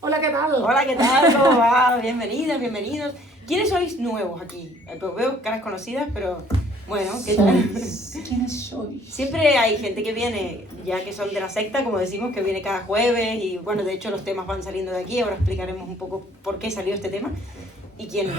Hola, ¿qué tal? Hola, ¿qué tal? ¿Cómo va? Bienvenidas, bienvenidos. ¿Quiénes sois nuevos aquí? Pues veo caras conocidas, pero bueno, ¿qué tal? ¿Quiénes sois? Siempre hay gente que viene, ya que son de la secta, como decimos, que viene cada jueves y bueno, de hecho los temas van saliendo de aquí, ahora explicaremos un poco por qué salió este tema y quién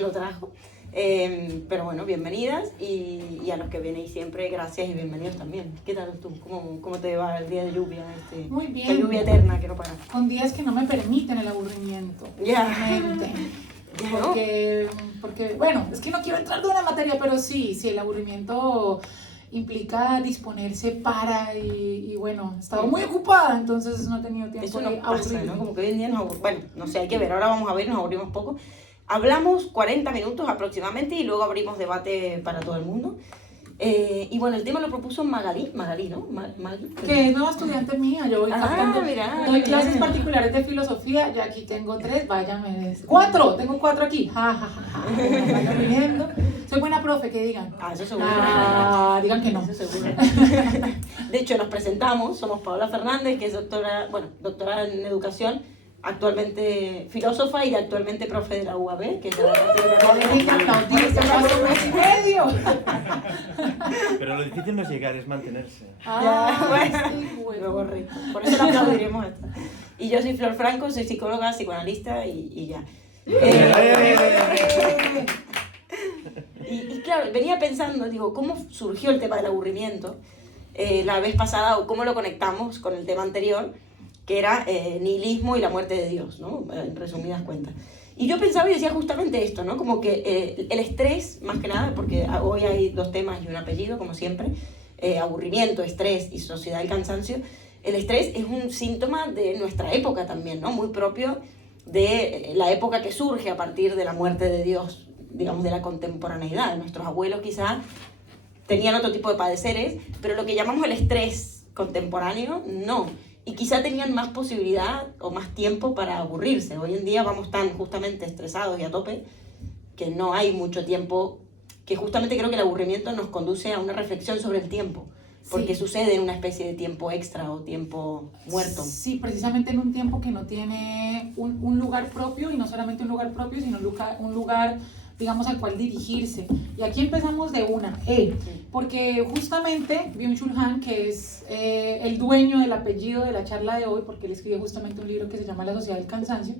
lo trajo. Pero bueno, bienvenidas y a los que venéis siempre, gracias y bienvenidos también. ¿Qué tal tú? ¿Cómo te va el día de lluvia? Muy bien. Esta lluvia eterna que no para. Con días que no me permiten el aburrimiento. Ya. Realmente. Ya, ¿no? Porque, bueno, es que no quiero entrar de una materia, pero sí, el aburrimiento implica disponerse para y bueno, he estado muy ocupada, entonces no he tenido tiempo eso de nos pasa, aburrirme. ¿no? Como que hoy en día bueno, no sé, hay que ver, ahora vamos a ver, nos aburrimos poco. Hablamos 40 minutos aproximadamente y luego abrimos debate para todo el mundo. Y bueno, el tema lo propuso Magalí, ¿no? Magalí. Que es nueva estudiante mía, yo voy captando, mira, doy clases particulares de filosofía, ya aquí tengo 3, váyame, 4, tengo 4 aquí, vayan viniendo. Soy buena profe, que digan. Eso seguro. Digan que no. Eso seguro. De hecho, nos presentamos, somos Paola Fernández, que es doctora en educación, actualmente filósofa y actualmente profe de la UAB, que es de la mes y medio. Pero lo difícil no es llegar, es mantenerse. Luego rico. Por eso le aplaudiremos esto. Y yo soy Flor Franco, soy psicóloga, psicoanalista y ya. Y claro, venía pensando, digo, ¿cómo surgió el tema del aburrimiento la vez pasada o cómo lo conectamos con el tema anterior, que era nihilismo y la muerte de Dios, ¿no? En resumidas cuentas. Y yo pensaba y decía justamente esto, ¿no? Como que el estrés, más que nada, porque hoy hay 2 temas y un apellido, como siempre, aburrimiento, estrés y sociedad del cansancio. El estrés es un síntoma de nuestra época también, ¿no? Muy propio de la época que surge a partir de la muerte de Dios, digamos, de la contemporaneidad. Nuestros abuelos quizás tenían otro tipo de padeceres, pero lo que llamamos el estrés contemporáneo, no. Y quizá tenían más posibilidad o más tiempo para aburrirse. Hoy en día vamos tan justamente estresados y a tope que no hay mucho tiempo, que justamente creo que el aburrimiento nos conduce a una reflexión sobre el tiempo, porque sucede en una especie de tiempo extra o tiempo muerto. Sí, precisamente en un tiempo que no tiene un lugar propio, y no solamente un lugar propio, sino un lugar, digamos, al cual dirigirse. Y aquí empezamos de una, porque justamente Byung-Chul Han, que es el dueño del apellido de la charla de hoy, porque él escribió justamente un libro que se llama La Sociedad del Cansancio,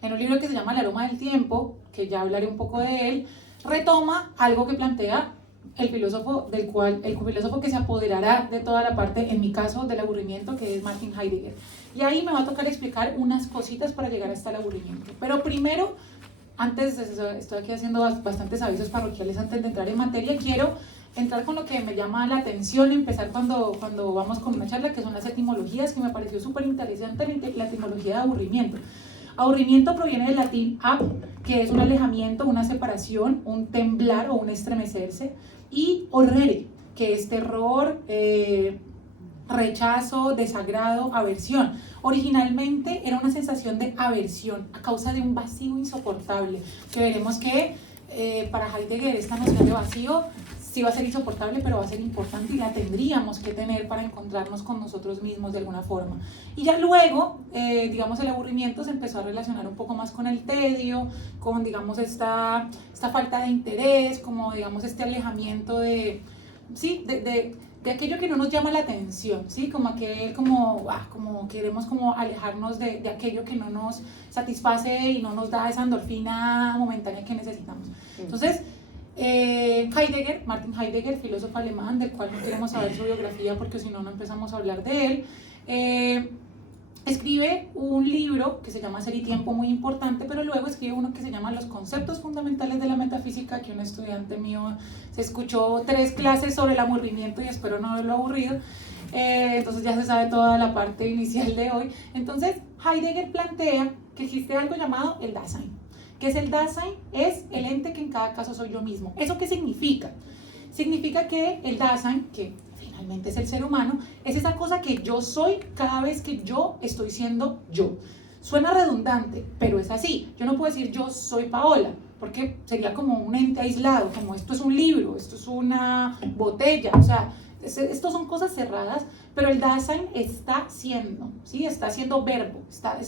en un libro que se llama El aroma del tiempo, que ya hablaré un poco de él, retoma algo que plantea el filósofo que se apoderará de toda la parte, en mi caso, del aburrimiento, que es Martin Heidegger. Y ahí me va a tocar explicar unas cositas para llegar hasta el aburrimiento. Pero primero, antes de eso, estoy aquí haciendo bastantes avisos parroquiales antes de entrar en materia, quiero entrar con lo que me llama la atención, empezar cuando vamos con una charla, que son las etimologías, que me pareció súper interesante la etimología de aburrimiento. Aburrimiento proviene del latín ab, que es un alejamiento, una separación, un temblar o un estremecerse, y horrere, que es terror, rechazo, desagrado, aversión. Originalmente era una sensación de aversión a causa de un vacío insoportable, que veremos que para Heidegger esta noción de vacío sí va a ser insoportable, pero va a ser importante y la tendríamos que tener para encontrarnos con nosotros mismos de alguna forma. Y ya luego, digamos, el aburrimiento se empezó a relacionar un poco más con el tedio, con, digamos, esta falta de interés, como, digamos, este alejamiento de aquello que no nos llama la atención, ¿sí? Como queremos como alejarnos de aquello que no nos satisface y no nos da esa endorfina momentánea que necesitamos. Entonces, Martin Heidegger, filósofo alemán, del cual no queremos saber su biografía porque si no, no empezamos a hablar de él, escribe un libro que se llama Ser y Tiempo, muy importante, pero luego escribe uno que se llama Los conceptos fundamentales de la metafísica, que un estudiante mío se escuchó 3 clases sobre el aburrimiento y espero no haberlo aburrido, entonces ya se sabe toda la parte inicial de hoy. Entonces Heidegger plantea que existe algo llamado el Dasein. ¿Qué es el Dasein? Es el ente que en cada caso soy yo mismo. ¿Eso qué significa? Significa que el Dasein, que finalmente es el ser humano, es esa cosa que yo soy cada vez que yo estoy siendo yo. Suena redundante, pero es así. Yo no puedo decir yo soy Paola, porque sería como un ente aislado, como esto es un libro, esto es una botella, o sea, Estos son cosas cerradas, pero el Dasein está siendo, ¿sí? Está haciendo verbo, está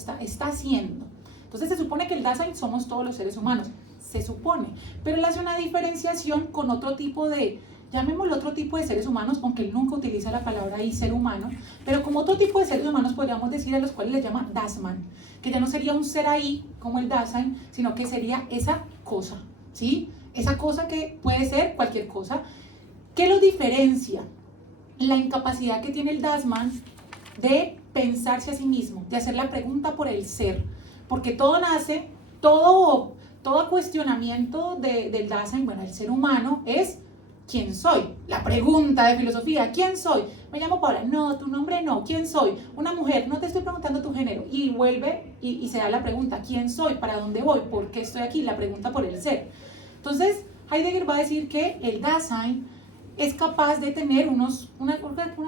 haciendo. Entonces se supone que el Dasein somos todos los seres humanos, se supone, pero él hace una diferenciación con otro tipo de, llamémoslo otro tipo de seres humanos, aunque él nunca utiliza la palabra ahí ser humano, pero como otro tipo de seres humanos podríamos decir a los cuales les llama Dasman, que ya no sería un ser ahí como el Dasein, sino que sería esa cosa, ¿sí? Esa cosa que puede ser cualquier cosa. ¿Qué lo diferencia? La incapacidad que tiene el Dasman de pensarse a sí mismo, de hacer la pregunta por el ser, porque todo nace, todo cuestionamiento del Dasein, bueno, el ser humano es ¿quién soy? La pregunta de filosofía, ¿quién soy? Me llamo Paula, no, tu nombre no, ¿quién soy? Una mujer, no te estoy preguntando tu género, y vuelve y se da la pregunta, ¿quién soy? ¿Para dónde voy? ¿Por qué estoy aquí? La pregunta por el ser. Entonces, Heidegger va a decir que el Dasein es capaz de tener una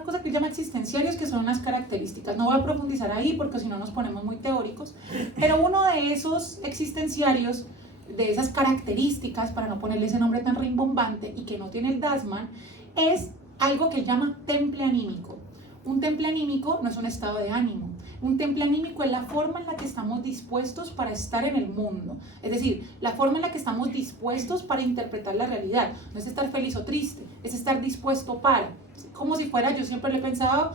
cosa que él llama existenciarios, que son unas características. No voy a profundizar ahí porque si no nos ponemos muy teóricos, pero uno de esos existenciarios, de esas características, para no ponerle ese nombre tan rimbombante y que no tiene el Dasman, es algo que él llama temple anímico. Un temple anímico no es un estado de ánimo. Un temple anímico es la forma en la que estamos dispuestos para estar en el mundo. Es decir, la forma en la que estamos dispuestos para interpretar la realidad. No es estar feliz o triste, es estar dispuesto para. Como si fuera, yo siempre le he pensado,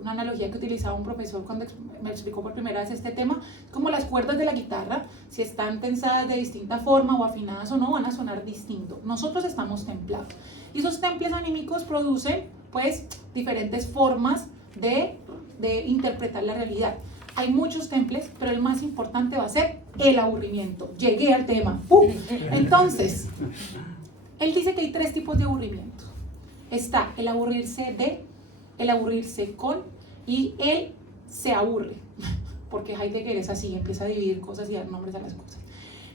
una analogía que utilizaba un profesor cuando me explicó por primera vez este tema, como las cuerdas de la guitarra, si están tensadas de distinta forma o afinadas o no, van a sonar distinto. Nosotros estamos templados. Y esos temples anímicos producen, pues, diferentes formas de interpretar la realidad. Hay muchos temples, pero el más importante va a ser el aburrimiento. Llegué al tema. Entonces, él dice que hay 3 tipos de aburrimiento. Está el aburrirse de, el aburrirse con y el se aburre. Porque Heidegger es así, empieza a dividir cosas y dar nombres a las cosas.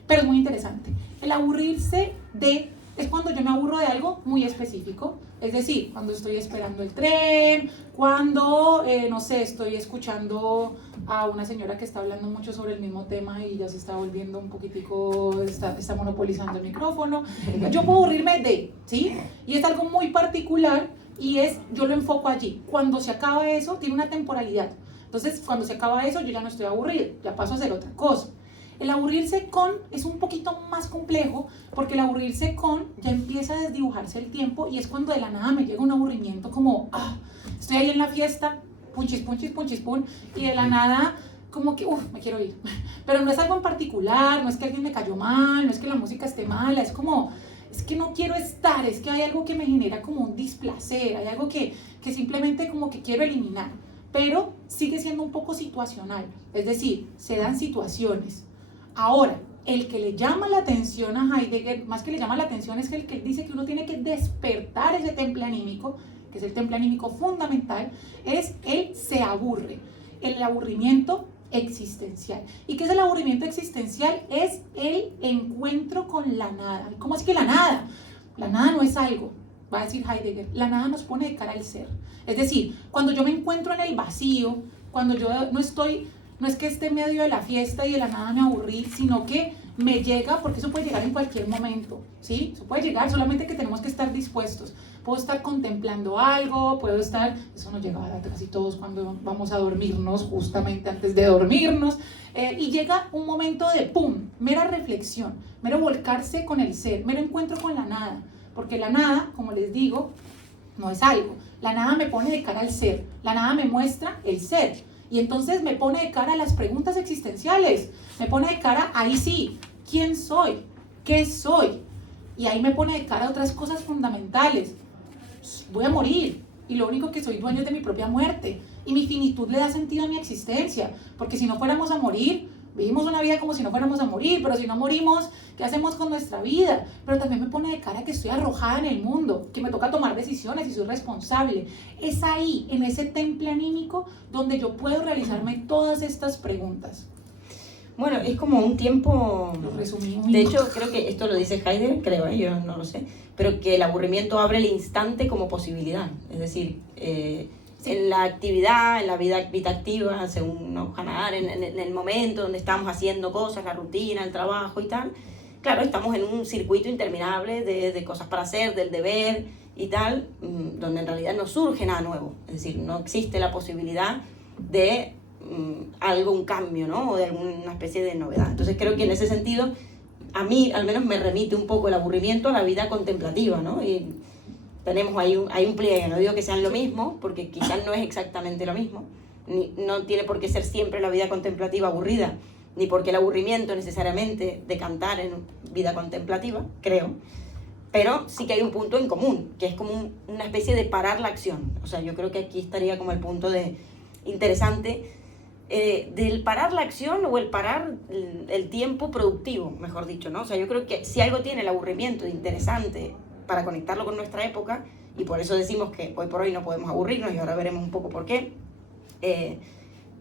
Pero es muy interesante. El aburrirse de es cuando yo me aburro de algo muy específico. Es decir, cuando estoy esperando el tren, cuando, no sé, estoy escuchando a una señora que está hablando mucho sobre el mismo tema y ya se está volviendo un poquitico, está monopolizando el micrófono. Yo puedo aburrirme de, ¿sí? Y es algo muy particular y yo lo enfoco allí. Cuando se acaba eso, tiene una temporalidad. Entonces, cuando se acaba eso, yo ya no estoy aburrido, ya paso a hacer otra cosa. El aburrirse con es un poquito más complejo porque el aburrirse con ya empieza a desdibujarse el tiempo y es cuando de la nada me llega un aburrimiento como, estoy ahí en la fiesta, punchis, punchis, punchis, pun, y de la nada como que, me quiero ir. Pero no es algo en particular, no es que alguien me cayó mal, no es que la música esté mala, es como, es que no quiero estar, es que hay algo que me genera como un displacer, hay algo que simplemente como que quiero eliminar, pero sigue siendo un poco situacional, es decir, se dan situaciones. Ahora, el que le llama la atención a Heidegger, más que le llama la atención, es el que dice que uno tiene que despertar ese temple anímico, que es el temple anímico fundamental, es el se aburre, el aburrimiento existencial. ¿Y qué es el aburrimiento existencial? Es el encuentro con la nada. ¿Cómo es que la nada? La nada no es algo, va a decir Heidegger, la nada nos pone de cara al ser. Es decir, cuando yo me encuentro en el vacío, cuando yo no es que esté en medio de la fiesta y de la nada me aburrí, sino que me llega, porque eso puede llegar en cualquier momento, ¿sí? Eso puede llegar, solamente que tenemos que estar dispuestos. Puedo estar contemplando algo, eso nos llega a casi todos cuando vamos a dormirnos, justamente antes de dormirnos, y llega un momento de ¡pum! Mera reflexión, mero volcarse con el ser, mero encuentro con la nada, porque la nada, como les digo, no es algo. La nada me pone de cara al ser, la nada me muestra el ser. Y entonces me pone de cara a las preguntas existenciales, me pone de cara, ahí sí, ¿quién soy? ¿Qué soy? Y ahí me pone de cara a otras cosas fundamentales. Voy a morir y lo único que soy dueño es de mi propia muerte. Y mi finitud le da sentido a mi existencia, porque si no fuéramos a morir, vivimos una vida como si no fuéramos a morir, pero si no morimos, ¿qué hacemos con nuestra vida? Pero también me pone de cara que estoy arrojada en el mundo, que me toca tomar decisiones y soy responsable. Es ahí, en ese temple anímico, donde yo puedo realizarme todas estas preguntas. Bueno, es como un tiempo... Lo resumí. De hecho, creo que esto lo dice Heidegger, creo, yo no lo sé, pero que el aburrimiento abre el instante como posibilidad. Es decir, en la actividad, en la vida activa, según Hannah Arendt, en el momento donde estamos haciendo cosas, la rutina, el trabajo y tal, claro, estamos en un circuito interminable de cosas para hacer, del deber, y tal, donde en realidad no surge nada nuevo. Es decir, no existe la posibilidad de algún cambio, ¿no? O de alguna especie de novedad. Entonces creo que en ese sentido, a mí al menos me remite un poco el aburrimiento a la vida contemplativa, ¿no? Y tenemos ahí un pliegue, no digo que sean lo mismo, porque quizás no es exactamente lo mismo, no tiene por qué ser siempre la vida contemplativa aburrida, ni porque el aburrimiento necesariamente decantar en vida contemplativa, creo, pero sí que hay un punto en común, que es como una especie de parar la acción. O sea, yo creo que aquí estaría como el punto interesante del parar la acción o el parar el tiempo productivo, mejor dicho, ¿no? O sea, yo creo que si algo tiene el aburrimiento de interesante para conectarlo con nuestra época, y por eso decimos que hoy por hoy no podemos aburrirnos, y ahora veremos un poco por qué,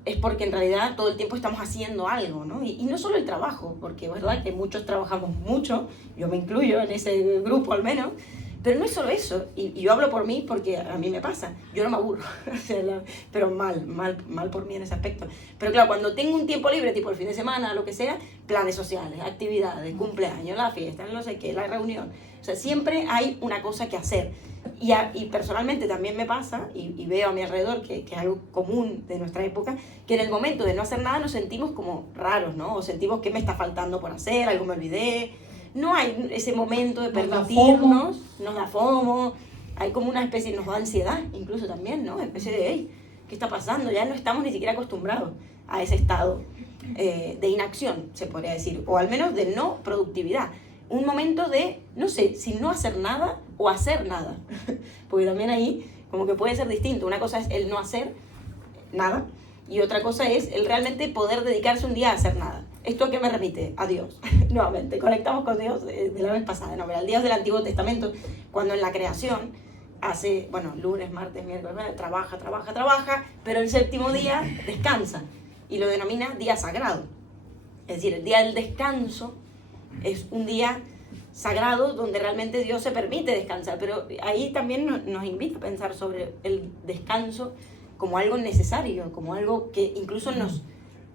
es porque en realidad todo el tiempo estamos haciendo algo, ¿no? Y no solo el trabajo, porque es verdad que muchos trabajamos mucho, yo me incluyo en ese grupo al menos, pero no es solo eso, y yo hablo por mí porque a mí me pasa, yo no me aburro, pero mal por mí en ese aspecto. Pero claro, cuando tengo un tiempo libre, tipo el fin de semana, lo que sea, planes sociales, actividades, cumpleaños, la fiesta, no sé qué, la reunión, o sea, siempre hay una cosa que hacer. Y personalmente también me pasa, y veo a mi alrededor que es algo común de nuestra época, que en el momento de no hacer nada nos sentimos como raros, ¿no? O sentimos que me está faltando por hacer, algo me olvidé. No hay ese momento de permitirnos, nos da FOMO, hay como una especie, nos da ansiedad incluso también, ¿no? Una especie de, hey, ¿qué está pasando? Ya no estamos ni siquiera acostumbrados a ese estado de inacción, se podría decir, o al menos de no productividad. Un momento de, no sé, si no hacer nada o hacer nada, porque también ahí como que puede ser distinto. Una cosa es el no hacer nada y otra cosa es el realmente poder dedicarse un día a hacer nada. ¿Esto a qué me remite? A Dios. Nuevamente, conectamos con Dios de la vez pasada. No, pero al Dios del Antiguo Testamento, cuando en la creación hace, bueno, lunes, martes, miércoles, trabaja, pero el séptimo día descansa y lo denomina día sagrado. Es decir, el día del descanso es un día sagrado donde realmente Dios se permite descansar, pero ahí también nos invita a pensar sobre el descanso como algo necesario, como algo que incluso nos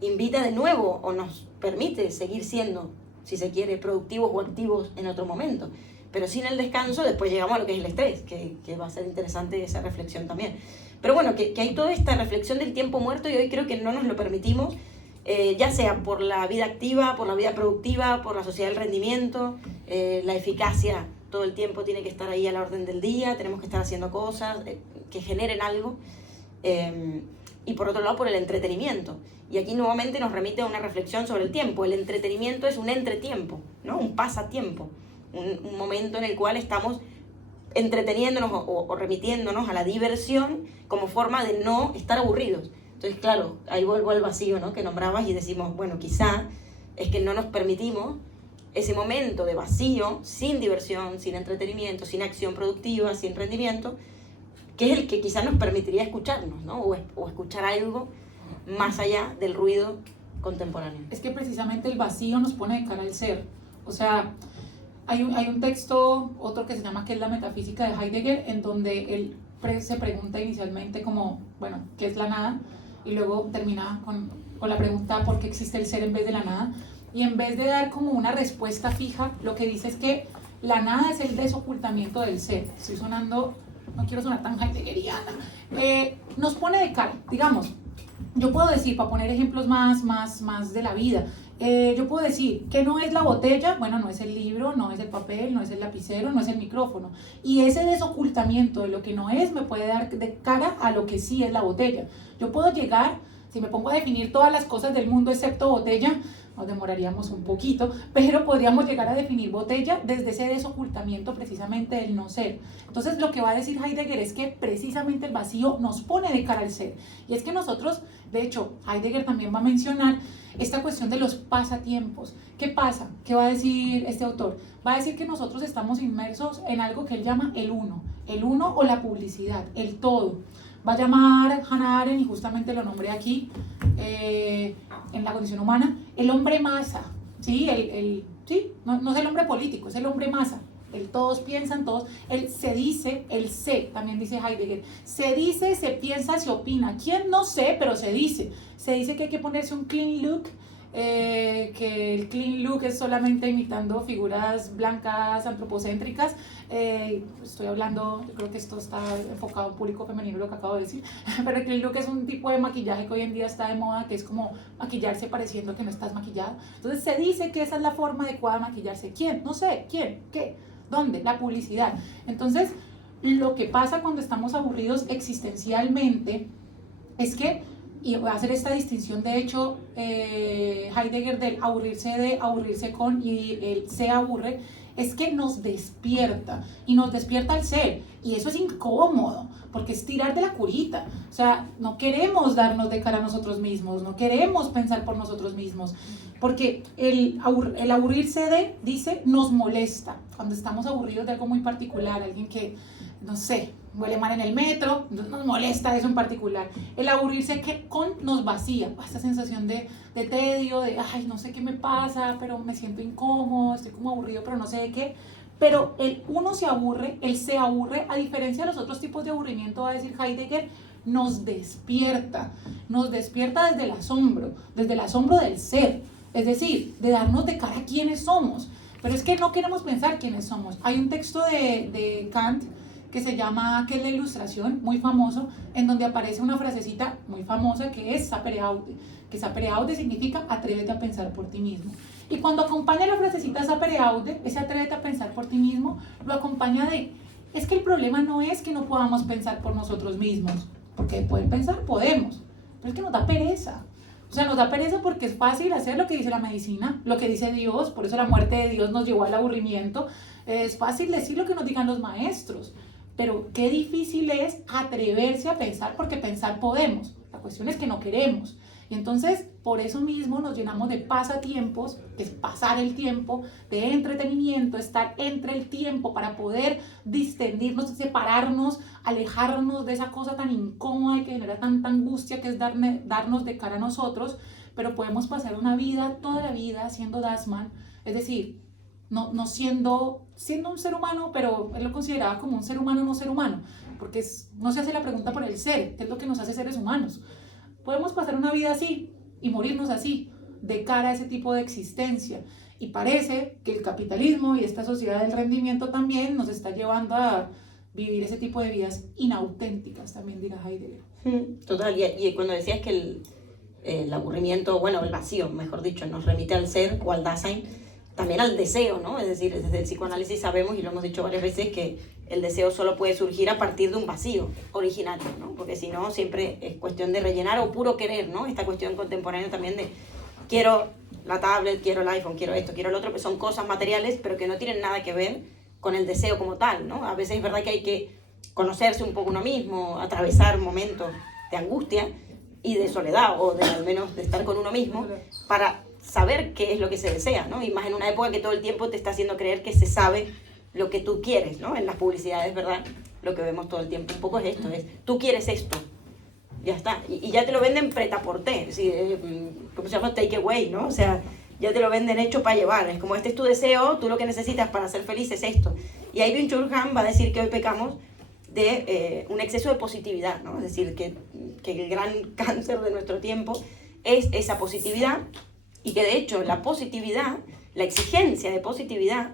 invita de nuevo o nos permite seguir siendo, si se quiere, productivos o activos en otro momento. Pero sin el descanso después llegamos a lo que es el estrés, que va a ser interesante esa reflexión también. Pero bueno, que hay toda esta reflexión del tiempo muerto y hoy creo que no nos lo permitimos, ya sea por la vida activa, por la vida productiva, por la sociedad del rendimiento, la eficacia todo el tiempo tiene que estar ahí a la orden del día, tenemos que estar haciendo cosas que generen algo, y por otro lado por el entretenimiento. Y aquí nuevamente nos remite a una reflexión sobre el tiempo. El entretenimiento es un entretiempo, ¿no? Un pasatiempo, un momento en el cual estamos entreteniéndonos o remitiéndonos a la diversión como forma de no estar aburridos. Entonces, claro, ahí vuelvo al vacío, ¿no? Que nombrabas y decimos, bueno, quizá es que no nos permitimos ese momento de vacío, sin diversión, sin entretenimiento, sin acción productiva, sin rendimiento, que es el que quizá nos permitiría escucharnos, ¿no? O escuchar algo más allá del ruido contemporáneo. Es que precisamente el vacío nos pone de cara al ser. O sea, hay un texto, otro que se llama que es la metafísica de Heidegger, en donde él se pregunta inicialmente como, bueno, ¿qué es la nada? Y luego termina con la pregunta ¿por qué existe el ser en vez de la nada? Y en vez de dar como una respuesta fija, lo que dice es que la nada es el desocultamiento del ser. Estoy sonando, no quiero sonar tan heideggeriana. Nos pone de cara, digamos, yo puedo decir, para poner ejemplos más de la vida, yo puedo decir que no es la botella, bueno, no es el libro, no es el papel, no es el lapicero, no es el micrófono. Y ese desocultamiento de lo que no es me puede dar de cara a lo que sí es la botella. Yo puedo llegar, si me pongo a definir todas las cosas del mundo excepto botella, nos demoraríamos un poquito, pero podríamos llegar a definir botella desde ese desocultamiento precisamente del no ser. Entonces lo que va a decir Heidegger es que precisamente el vacío nos pone de cara al ser. Y es que nosotros, de hecho, Heidegger también va a mencionar esta cuestión de los pasatiempos. ¿Qué pasa? ¿Qué va a decir este autor? Va a decir que nosotros estamos inmersos en algo que él llama el uno o la publicidad, el todo. Va a llamar Hannah Arendt, y justamente lo nombré aquí, en la condición humana, el hombre masa, ¿sí? ¿Sí? No es el hombre político, es el hombre masa. El todos piensan, todos, el se dice, el sé, también dice Heidegger. Se dice, se piensa, se opina. ¿Quién? No sé, pero se dice. Se dice que hay que ponerse un clean look, que el clean look es solamente imitando figuras blancas antropocéntricas. Estoy hablando, yo creo que esto está enfocado en público femenino, lo que acabo de decir, pero el clean look es un tipo de maquillaje que hoy en día está de moda, que es como maquillarse pareciendo que no estás maquillada. Entonces se dice que esa es la forma adecuada de maquillarse. ¿Quién? No sé. ¿Quién? ¿Qué? ¿Dónde? La publicidad. Entonces, lo que pasa cuando estamos aburridos existencialmente es que, y voy a hacer esta distinción, de hecho, Heidegger del aburrirse con y el se aburre, es que nos despierta y nos despierta el ser, y eso es incómodo porque es tirar de la curita. O sea, no queremos darnos de cara a nosotros mismos, no queremos pensar por nosotros mismos, porque el aburrirse de, dice, nos molesta cuando estamos aburridos de algo muy particular, alguien que, no sé, huele mal en el metro, nos molesta eso en particular. El aburrirse que con nos vacía, esta sensación de tedio, de ay, no sé qué me pasa, pero me siento incómodo, estoy como aburrido, pero no sé de qué. Pero el uno se aburre, el se aburre, a diferencia de los otros tipos de aburrimiento, va a decir Heidegger, nos despierta desde el asombro del ser, es decir, de darnos de cara a quiénes somos. Pero es que no queremos pensar quiénes somos. Hay un texto de Kant que se llama ¿Qué es la ilustración?, muy famoso, en donde aparece una frasecita muy famosa que es sapere aude, que sapere aude significa atrévete a pensar por ti mismo. Y cuando acompaña la frasecita sapere aude, ese atrévete a pensar por ti mismo, lo acompaña de, es que el problema no es que no podamos pensar por nosotros mismos, porque poder pensar podemos, pero es que nos da pereza. O sea, nos da pereza porque es fácil hacer lo que dice la medicina, lo que dice Dios, por eso la muerte de Dios nos llevó al aburrimiento. Es fácil decir lo que nos digan los maestros, pero qué difícil es atreverse a pensar, porque pensar podemos. La cuestión es que no queremos. Y entonces, por eso mismo nos llenamos de pasatiempos, que es pasar el tiempo, de entretenimiento, estar entre el tiempo para poder distendirnos, separarnos, alejarnos de esa cosa tan incómoda y que genera tanta angustia que es darnos de cara a nosotros, pero podemos pasar una vida, toda la vida, siendo Dasman, es decir, no siendo un ser humano, pero él lo consideraba como un ser humano no ser humano, porque no se hace la pregunta por el ser, que es lo que nos hace seres humanos. Podemos pasar una vida así y morirnos así, de cara a ese tipo de existencia. Y parece que el capitalismo y esta sociedad del rendimiento también nos está llevando a vivir ese tipo de vidas inauténticas, también dirá Heidegger. Total, y cuando decías que el aburrimiento, bueno, el vacío, mejor dicho, nos remite al ser o al Dasein, también al deseo, ¿no? Es decir, desde el psicoanálisis sabemos, y lo hemos dicho varias veces, que el deseo solo puede surgir a partir de un vacío originario, ¿no? Porque si no, siempre es cuestión de rellenar o puro querer, ¿no? Esta cuestión contemporánea también de quiero la tablet, quiero el iPhone, quiero esto, quiero lo otro, que son cosas materiales, pero que no tienen nada que ver con el deseo como tal, ¿no? A veces es verdad que hay que conocerse un poco uno mismo, atravesar momentos de angustia y de soledad, o de al menos de estar con uno mismo, para saber qué es lo que se desea, ¿no? Y más en una época que todo el tiempo te está haciendo creer que se sabe lo que tú quieres, ¿no? En las publicidades, ¿verdad? Lo que vemos todo el tiempo un poco es esto, es tú quieres esto, ya está, y ya te lo venden prêt-à-porter, es decir, ¿cómo se llama? Take away, ¿no? O sea, ya te lo venden hecho para llevar, es como este es tu deseo, tú lo que necesitas para ser feliz es esto. Y ahí Byung-Chul Han va a decir que hoy pecamos de un exceso de positividad, ¿no? Es decir, que el gran cáncer de nuestro tiempo es esa positividad, y que de hecho la positividad, la exigencia de positividad,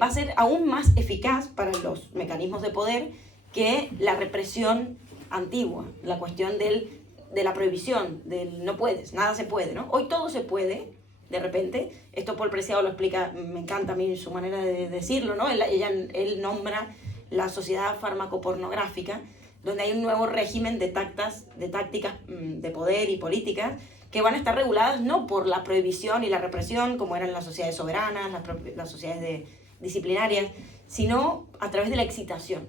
va a ser aún más eficaz para los mecanismos de poder que la represión antigua, la cuestión de la prohibición, del no puedes, nada se puede, ¿no? Hoy todo se puede, de repente, esto Paul Preciado lo explica, me encanta a mí su manera de decirlo, ¿no? Él nombra la sociedad farmacopornográfica, donde hay un nuevo régimen de tácticas de poder y políticas que van a estar reguladas no por la prohibición y la represión, como eran las sociedades soberanas, las sociedades disciplinarias, sino a través de la excitación.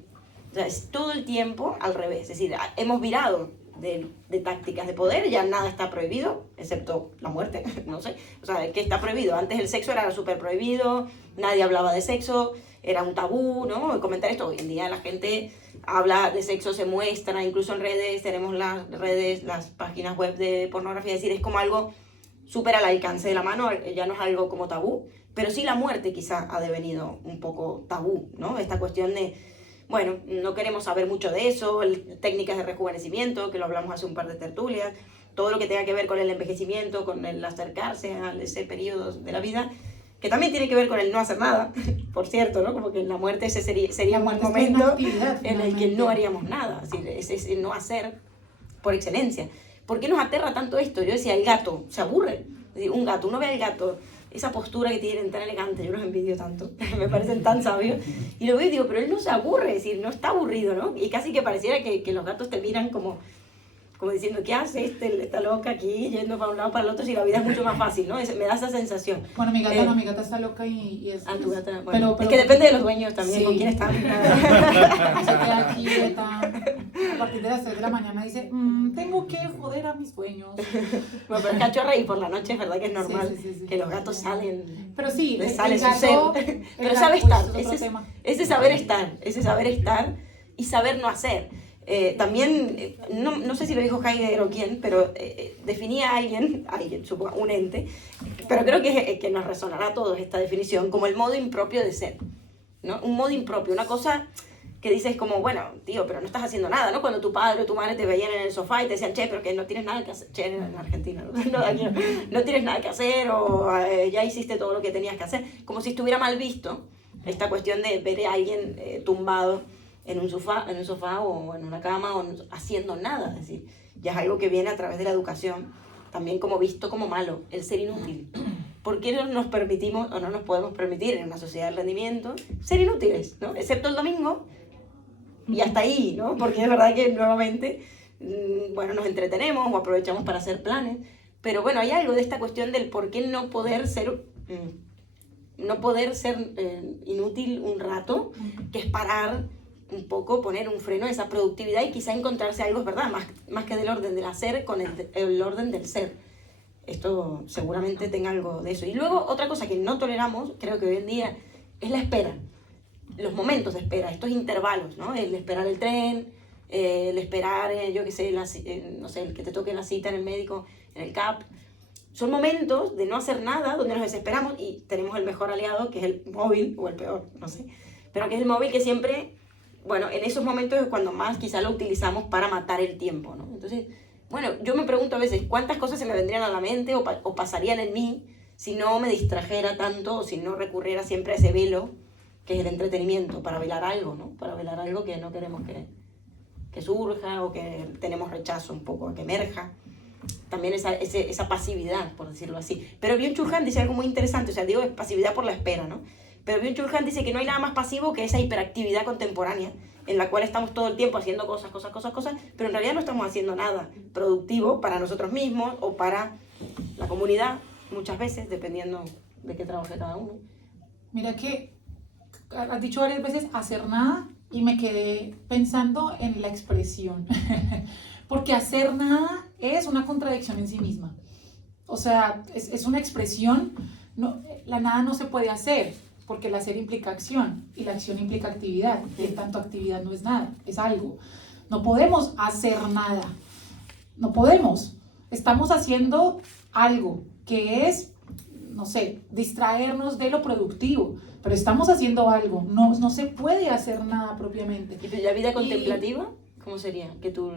O sea, es todo el tiempo al revés. Es decir, hemos virado de tácticas de poder, ya nada está prohibido, excepto la muerte, no sé. O sea, ¿qué está prohibido? Antes el sexo era súper prohibido, nadie hablaba de sexo, era un tabú, ¿no? Comentar esto, hoy en día la gente habla de sexo, se muestra, incluso en redes, tenemos las redes, las páginas web de pornografía, es decir, es como algo súper al alcance de la mano, ya no es algo como tabú, pero sí la muerte quizá ha devenido un poco tabú, ¿no? Esta cuestión de, bueno, no queremos saber mucho de eso, técnicas de rejuvenecimiento, que lo hablamos hace un par de tertulias, todo lo que tenga que ver con el envejecimiento, con el acercarse a ese periodo de la vida, que también tiene que ver con el no hacer nada, por cierto, ¿no? Como que en la muerte ese sería un momento en el que no haríamos nada, es decir, es no hacer por excelencia. ¿Por qué nos aterra tanto esto? Yo decía, el gato se aburre. Es decir, un gato, uno ve al gato, esa postura que tienen tan elegante, yo los envidio tanto, me parecen tan sabios, y lo veo y digo, pero él no se aburre, es decir, no está aburrido, ¿no? Y casi que pareciera que los gatos te miran como diciendo, ¿qué hace está loca aquí, yendo para un lado para el otro, si la vida es mucho más fácil, ¿no? Me da esa sensación. Bueno, mi gata no, mi gata está loca y es... Ah, tu gata, bueno, pero, es que depende de los dueños también, sí. con quién están. Se queda quieta. A partir de las 3 de la mañana dice, tengo que joder a mis dueños. Bueno, pero es cachorra y por la noche es verdad que es normal sí. que los gatos salen, pero sí, les sale el su gato, ser. el Pero gato, sabe pues, estar, es otro tema. ese saber estar y saber no hacer. También, no sé si lo dijo Heidegger o quién, pero definía a alguien, supongo, un ente, pero creo que nos resonará a todos esta definición, como el modo impropio de ser, ¿no? Un modo impropio, una cosa que dices como, bueno, tío, pero no estás haciendo nada, ¿no? Cuando tu padre o tu madre te veían en el sofá y te decían, che, pero que no tienes nada que hacer, che, en Argentina, no tienes nada que hacer, o ya hiciste todo lo que tenías que hacer, como si estuviera mal visto esta cuestión de ver a alguien tumbado en un sofá o en una cama o haciendo nada. Es decir, ya es algo que viene a través de la educación, también como visto como malo, el ser inútil. ¿Por qué no nos permitimos o no nos podemos permitir en una sociedad del rendimiento ser inútiles, ¿no? Excepto el domingo y hasta ahí, ¿no? Porque es verdad que nuevamente, bueno, nos entretenemos o aprovechamos para hacer planes, pero bueno, hay algo de esta cuestión del por qué no poder ser inútil un rato, que es parar un poco, poner un freno a esa productividad y quizá encontrarse algo, es verdad, más que del orden del hacer con el orden del ser. Esto seguramente tenga algo de eso. Y luego otra cosa que no toleramos, creo que hoy en día, es la espera, los momentos de espera, estos intervalos, ¿no? El esperar el tren, el esperar, yo qué sé, no sé, el que te toque la cita en el médico, en el CAP. Son momentos de no hacer nada, donde nos desesperamos y tenemos el mejor aliado, que es el móvil, o el peor, no sé, pero que es el móvil que siempre, bueno, en esos momentos es cuando más quizá lo utilizamos para matar el tiempo, ¿no? Entonces, bueno, yo me pregunto a veces, ¿cuántas cosas se me vendrían a la mente o pasarían en mí si no me distrajera tanto o si no recurriera siempre a ese velo, que es el entretenimiento, para velar algo, ¿no? Para velar algo que no queremos que surja o que tenemos rechazo un poco a que emerja. También esa pasividad, por decirlo así. Pero Byung-Chul Han dice algo muy interesante, o sea, digo, es pasividad por la espera, ¿no? Pero Byung-Chul Han dice que no hay nada más pasivo que esa hiperactividad contemporánea, en la cual estamos todo el tiempo haciendo cosas, pero en realidad no estamos haciendo nada productivo para nosotros mismos o para la comunidad, muchas veces, dependiendo de qué trabaje cada uno. Mira que has dicho varias veces hacer nada y me quedé pensando en la expresión. Porque hacer nada es una contradicción en sí misma. O sea, es una expresión, la nada no se puede hacer, porque el hacer implica acción y la acción implica actividad. Y en tanto actividad no es nada, es algo. No podemos hacer nada, no podemos. Estamos haciendo algo que es, no sé, distraernos de lo productivo, pero estamos haciendo algo, no se puede hacer nada propiamente. ¿Y la vida contemplativa? ¿Cómo sería que tú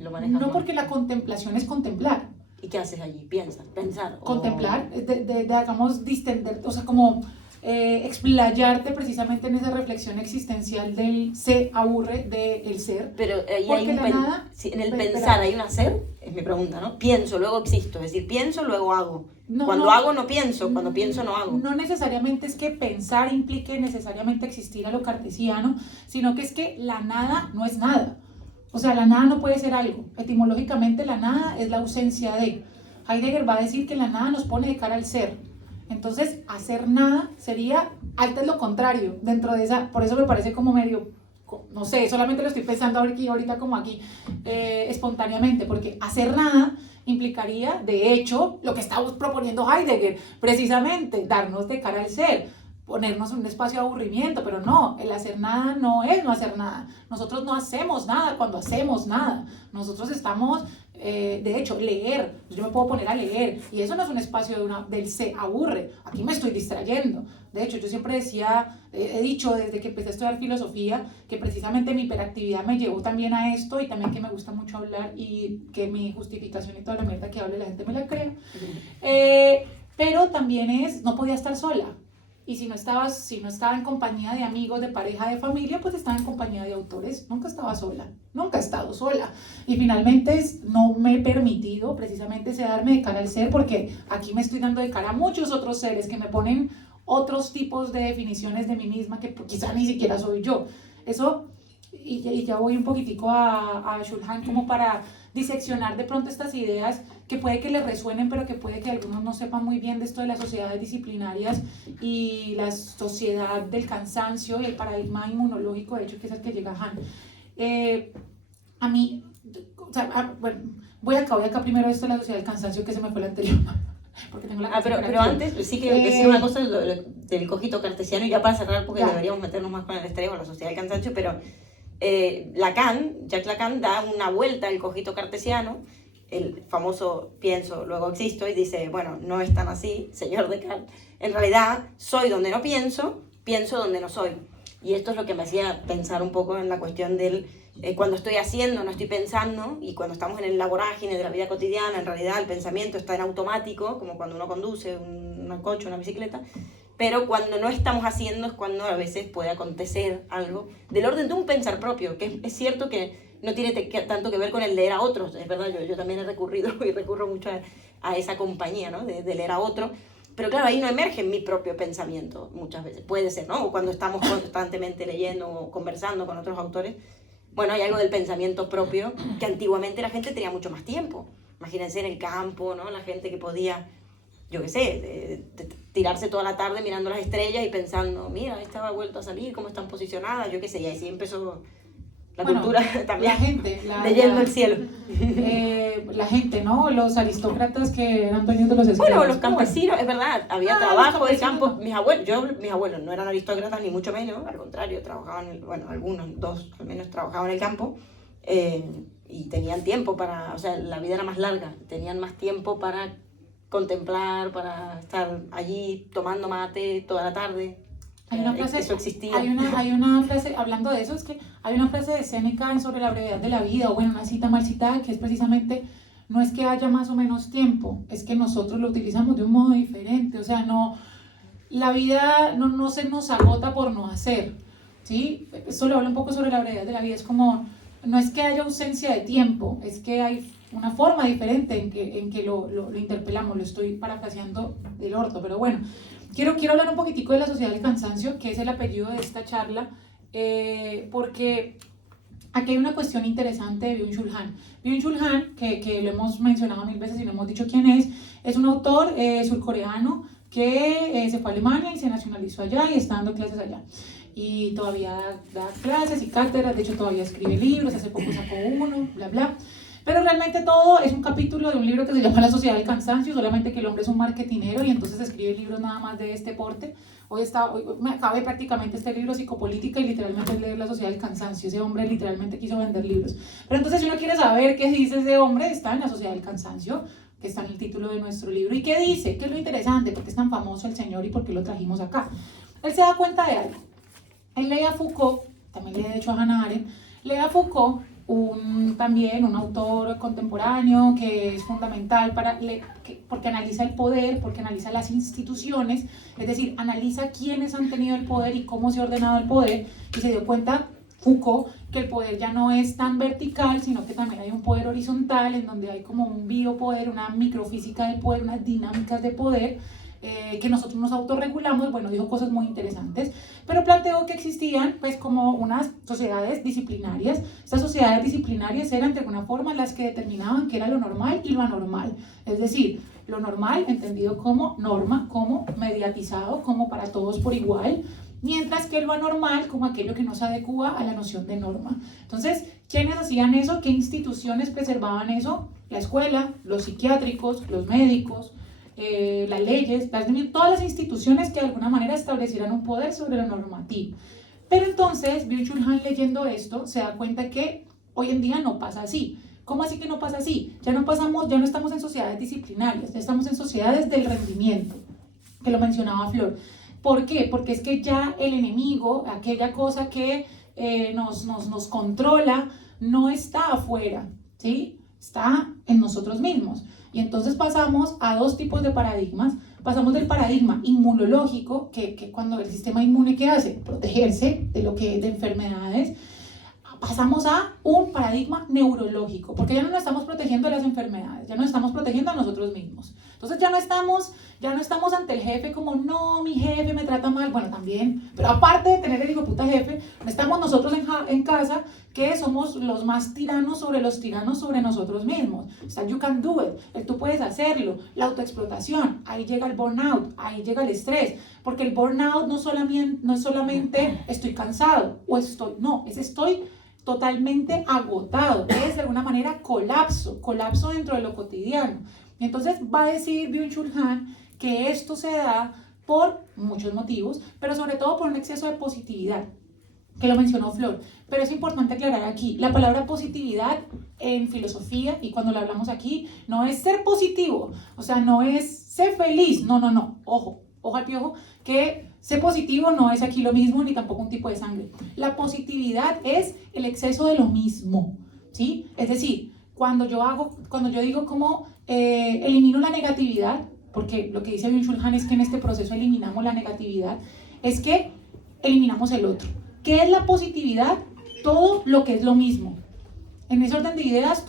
lo manejas? No, porque la contemplación es contemplar. ¿Y qué haces allí? ¿Piensas? ¿Pensar? Contemplar, digamos, distender, o sea, como explayarte precisamente en esa reflexión existencial del se aburre del ser. Pero ahí porque hay un nada, sí, en el pensar hay un hacer, es mi pregunta, ¿no? Pienso, luego existo, es decir, pienso, luego hago. Cuando hago no pienso, cuando pienso no hago. No necesariamente es que pensar implique necesariamente existir a lo cartesiano, sino que es que la nada no es nada. O sea, la nada no puede ser algo. Etimológicamente la nada es la ausencia de. Heidegger va a decir que la nada nos pone de cara al ser. Entonces, hacer nada sería, antes lo contrario, dentro de esa, por eso me parece como medio, no sé, solamente lo estoy pensando ahorita como aquí, espontáneamente, porque hacer nada implicaría, de hecho, lo que estamos proponiendo Heidegger, precisamente, darnos de cara al ser, ponernos en un espacio de aburrimiento, pero no, el hacer nada no es no hacer nada. Nosotros no hacemos nada cuando hacemos nada. Nosotros estamos De hecho, leer, yo me puedo poner a leer y eso no es un espacio del se aburre, aquí me estoy distrayendo. De hecho, yo siempre decía, he dicho desde que empecé a estudiar filosofía, que precisamente mi hiperactividad me llevó también a esto y también que me gusta mucho hablar y que mi justificación y toda la mierda que hable la gente me la crea. Pero también no podía estar sola. Y si no estaba en compañía de amigos, de pareja, de familia, pues estaba en compañía de autores. Nunca estaba sola, nunca he estado sola. Y finalmente no me he permitido precisamente darme de cara al ser, porque aquí me estoy dando de cara a muchos otros seres que me ponen otros tipos de definiciones de mí misma que quizá ni siquiera soy yo. Eso, y ya voy un poquitico a Shulhan como para diseccionar de pronto estas ideas que puede que les resuenen, pero que puede que algunos no sepan muy bien de esto de las sociedades disciplinarias y la sociedad del cansancio y el paradigma inmunológico, de hecho, que es el que llega a Han. A mí, bueno, voy acá primero esto de la sociedad del cansancio, que se me fue la anterior. Porque tengo la pero antes sí que decir una cosa del cogito cartesiano, y ya para cerrar, porque deberíamos meternos más con el estrés o la sociedad del cansancio, pero Jacques Lacan da una vuelta al cogito cartesiano, el famoso pienso, luego existo, y dice, bueno, no es tan así, señor Descartes, en realidad soy donde no pienso, pienso donde no soy. Y esto es lo que me hacía pensar un poco en la cuestión del cuando estoy haciendo, no estoy pensando, y cuando estamos en la vorágine de la vida cotidiana, en realidad el pensamiento está en automático, como cuando uno conduce un coche, una bicicleta, pero cuando no estamos haciendo es cuando a veces puede acontecer algo del orden de un pensar propio, que es cierto que no tiene tanto que ver con el leer a otros, es verdad, yo también he recurrido y recurro mucho a esa compañía, ¿no? de leer a otro, pero claro, ahí no emerge mi propio pensamiento muchas veces, puede ser, ¿no? O cuando estamos constantemente leyendo o conversando con otros autores, bueno, hay algo del pensamiento propio que antiguamente la gente tenía mucho más tiempo. Imagínense en el campo, ¿no? La gente que podía, yo qué sé, tirarse toda la tarde mirando las estrellas y pensando, mira, esta ha vuelto a salir, cómo están posicionadas, yo qué sé, y así empezó la cultura también, la gente, leyendo el cielo. La gente, ¿no? Los aristócratas que eran dueños de los esclavos. Bueno, los campesinos, es verdad, había trabajo de campo. Mis abuelos no eran aristócratas ni mucho menos, al contrario, trabajaban, bueno, algunos, dos al menos trabajaban en el campo, y tenían tiempo para, o sea, la vida era más larga, tenían más tiempo para contemplar, para estar allí tomando mate toda la tarde. Hay una frase, eso existía. Hay una frase, hablando de eso, es que hay una frase de Séneca sobre la brevedad de la vida, o bueno, una cita mal citada, que es precisamente, no es que haya más o menos tiempo, es que nosotros lo utilizamos de un modo diferente, o sea, la vida no se nos agota por no hacer, ¿sí? Esto lo habla un poco sobre la brevedad de la vida, es como, no es que haya ausencia de tiempo, es que hay una forma diferente en que lo interpelamos, lo estoy parafraseando del orto, pero bueno. Quiero hablar un poquitico de la sociedad del cansancio, que es el apellido de esta charla, porque aquí hay una cuestión interesante de Byung-Chul Han. Byung-Chul Han, que lo hemos mencionado 1000 veces y no hemos dicho quién es un autor surcoreano que se fue a Alemania y se nacionalizó allá y está dando clases allá. Y todavía da clases y cátedras, de hecho todavía escribe libros, hace poco sacó uno, bla, bla. Pero realmente todo es un capítulo de un libro que se llama La sociedad del cansancio, solamente que el hombre es un marketinero y entonces escribe libros nada más de este porte. Hoy me acabé prácticamente este libro, Psicopolítica, y literalmente es leer La sociedad del cansancio. Ese hombre literalmente quiso vender libros. Pero entonces si uno quiere saber qué dice ese hombre, está en La sociedad del cansancio, que está en el título de nuestro libro. ¿Y qué dice? ¿Qué es lo interesante? ¿Por qué es tan famoso el señor y por qué lo trajimos acá? Él se da cuenta de algo. Él lee a Foucault, también lee de hecho a Hannah Arendt, lee a Foucault, también un autor contemporáneo que es fundamental porque analiza el poder, porque analiza las instituciones, es decir, analiza quiénes han tenido el poder y cómo se ha ordenado el poder, y se dio cuenta Foucault que el poder ya no es tan vertical, sino que también hay un poder horizontal en donde hay como un biopoder, una microfísica del poder, unas dinámicas de poder, que nosotros nos autorregulamos. Bueno, dijo cosas muy interesantes, pero planteó que existían pues como unas sociedades disciplinarias. Estas sociedades disciplinarias eran de alguna forma las que determinaban qué era lo normal y lo anormal, es decir, lo normal entendido como norma, como mediatizado, como para todos por igual, mientras que lo anormal como aquello que no se adecua a la noción de norma. Entonces, ¿quiénes hacían eso? ¿Qué instituciones preservaban eso? La escuela, los psiquiátricos, los médicos, las leyes, todas las instituciones que de alguna manera establecieran un poder sobre lo normativo. Pero entonces, Byung-Chul Han leyendo esto se da cuenta que hoy en día no pasa así. ¿Cómo así que no pasa así? Ya no estamos en sociedades disciplinarias, ya estamos en sociedades del rendimiento, que lo mencionaba Flor. ¿Por qué? Porque es que ya el enemigo, aquella cosa que nos controla, no está afuera, ¿sí? Está en nosotros mismos. Y entonces pasamos a dos tipos de paradigmas. Pasamos del paradigma inmunológico, que cuando el sistema inmune, ¿qué hace? Protegerse de enfermedades. Pasamos a un paradigma neurológico, porque ya no nos estamos protegiendo de las enfermedades, ya nos estamos protegiendo a nosotros mismos. Entonces ya no estamos ante el jefe como, no, mi jefe me trata mal, bueno, también, pero aparte de tener el hijo puta jefe, estamos nosotros en casa, que somos los más tiranos sobre los tiranos sobre nosotros mismos. Está you can do it, el tú puedes hacerlo, la autoexplotación, ahí llega el burnout, ahí llega el estrés, porque el burnout no es solamente estoy cansado, o estoy totalmente agotado, es de alguna manera colapso dentro de lo cotidiano. Y entonces va a decir Byung-Chul Han que esto se da por muchos motivos, pero sobre todo por un exceso de positividad, que lo mencionó Flor. Pero es importante aclarar aquí, la palabra positividad en filosofía, y cuando lo hablamos aquí, no es ser positivo, o sea, no es ser feliz, no, ojo al piojo, que ser positivo no es aquí lo mismo, ni tampoco un tipo de sangre. La positividad es el exceso de lo mismo, ¿sí? Es decir, cuando yo digo como elimino la negatividad, porque lo que dice Byung-Chul Han es que en este proceso eliminamos la negatividad, es que eliminamos el otro. ¿Qué es la positividad? Todo lo que es lo mismo. En ese orden de ideas,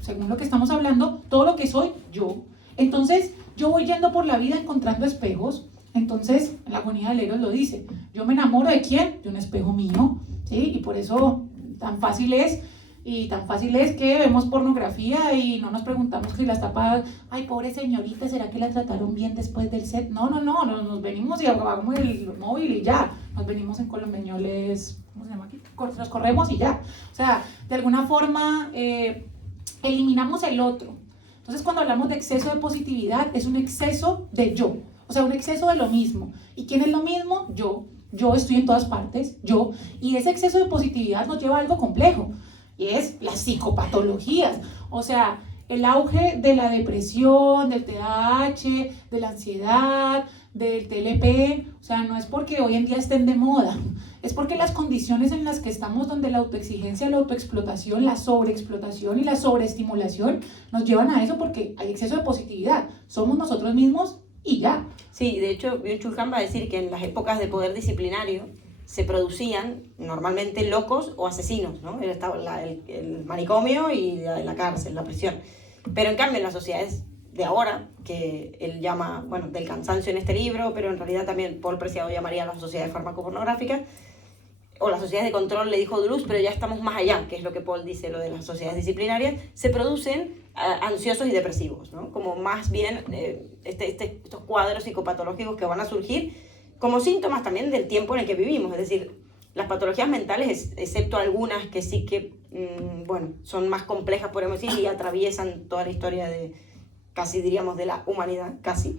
según lo que estamos hablando, todo lo que soy yo. Entonces, yo voy yendo por la vida encontrando espejos. Entonces, la agonía del Eros lo dice. Yo me enamoro ¿de quién? De un espejo mío, ¿sí? Y por eso tan fácil es que vemos pornografía y no nos preguntamos si la está ay, pobre señorita, ¿será que la trataron bien después del set? No, nos venimos y apagamos el móvil y ya. Nos venimos en colombeñoles, ¿cómo se llama aquí? Nos corremos y ya. O sea, de alguna forma eliminamos el otro. Entonces, cuando hablamos de exceso de positividad, es un exceso de yo. O sea, un exceso de lo mismo. ¿Y quién es lo mismo? Yo estoy en todas partes, yo. Y ese exceso de positividad nos lleva a algo complejo. Y es las psicopatologías. O sea, el auge de la depresión, del TDAH, de la ansiedad, del TLP. O sea, no es porque hoy en día estén de moda. Es porque las condiciones en las que estamos, donde la autoexigencia, la autoexplotación, la sobreexplotación y la sobreestimulación nos llevan a eso, porque hay exceso de positividad. Somos nosotros mismos y ya. Sí, de hecho, Byung-Chul Han va a decir que en las épocas de poder disciplinario se producían normalmente locos o asesinos, ¿no? Estaba el manicomio y la cárcel, la prisión. Pero en cambio en las sociedades de ahora, que él llama, bueno, del cansancio en este libro, pero en realidad también Paul Preciado llamaría las sociedades farmacopornográficas, o las sociedades de control, le dijo Deleuze, pero ya estamos más allá, que es lo que Paul dice, lo de las sociedades disciplinarias, se producen ansiosos y depresivos, ¿no? Como más bien estos cuadros psicopatológicos que van a surgir como síntomas también del tiempo en el que vivimos, es decir, las patologías mentales, excepto algunas que sí que, bueno, son más complejas, podemos decir, y atraviesan toda la historia de, casi diríamos, de la humanidad, casi,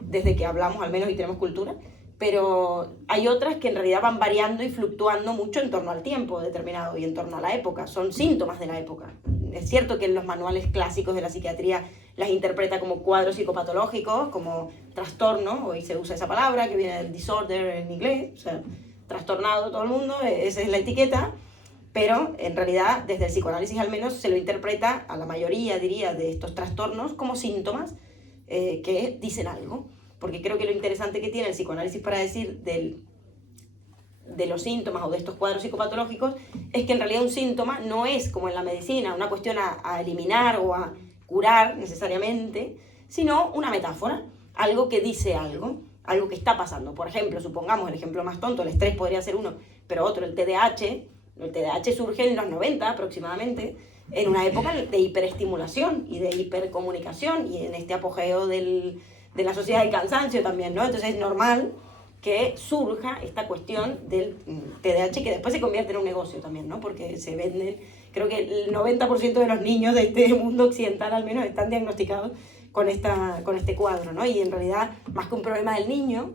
desde que hablamos al menos y tenemos cultura, pero hay otras que en realidad van variando y fluctuando mucho en torno al tiempo determinado y en torno a la época, son síntomas de la época. Es cierto que en los manuales clásicos de la psiquiatría las interpreta como cuadros psicopatológicos, como trastorno, hoy se usa esa palabra que viene del disorder en inglés, o sea, trastornado todo el mundo, esa es la etiqueta, pero en realidad desde el psicoanálisis al menos se lo interpreta a la mayoría, diría, de estos trastornos como síntomas que dicen algo. Porque creo que lo interesante que tiene el psicoanálisis para decir de los síntomas o de estos cuadros psicopatológicos es que en realidad un síntoma no es como en la medicina, una cuestión a eliminar o a curar necesariamente, sino una metáfora, algo que dice algo que está pasando. Por ejemplo, supongamos el ejemplo más tonto, el estrés podría ser uno, pero otro, el TDAH. El TDAH surge en los 90 aproximadamente, en una época de hiperestimulación y de hipercomunicación y en este apogeo de la sociedad del cansancio también, ¿no? Entonces es normal que surja esta cuestión del TDAH, que después se convierte en un negocio también, ¿no? Porque se venden, creo que el 90% de los niños de este mundo occidental al menos están diagnosticados con este cuadro, ¿no? Y en realidad, más que un problema del niño,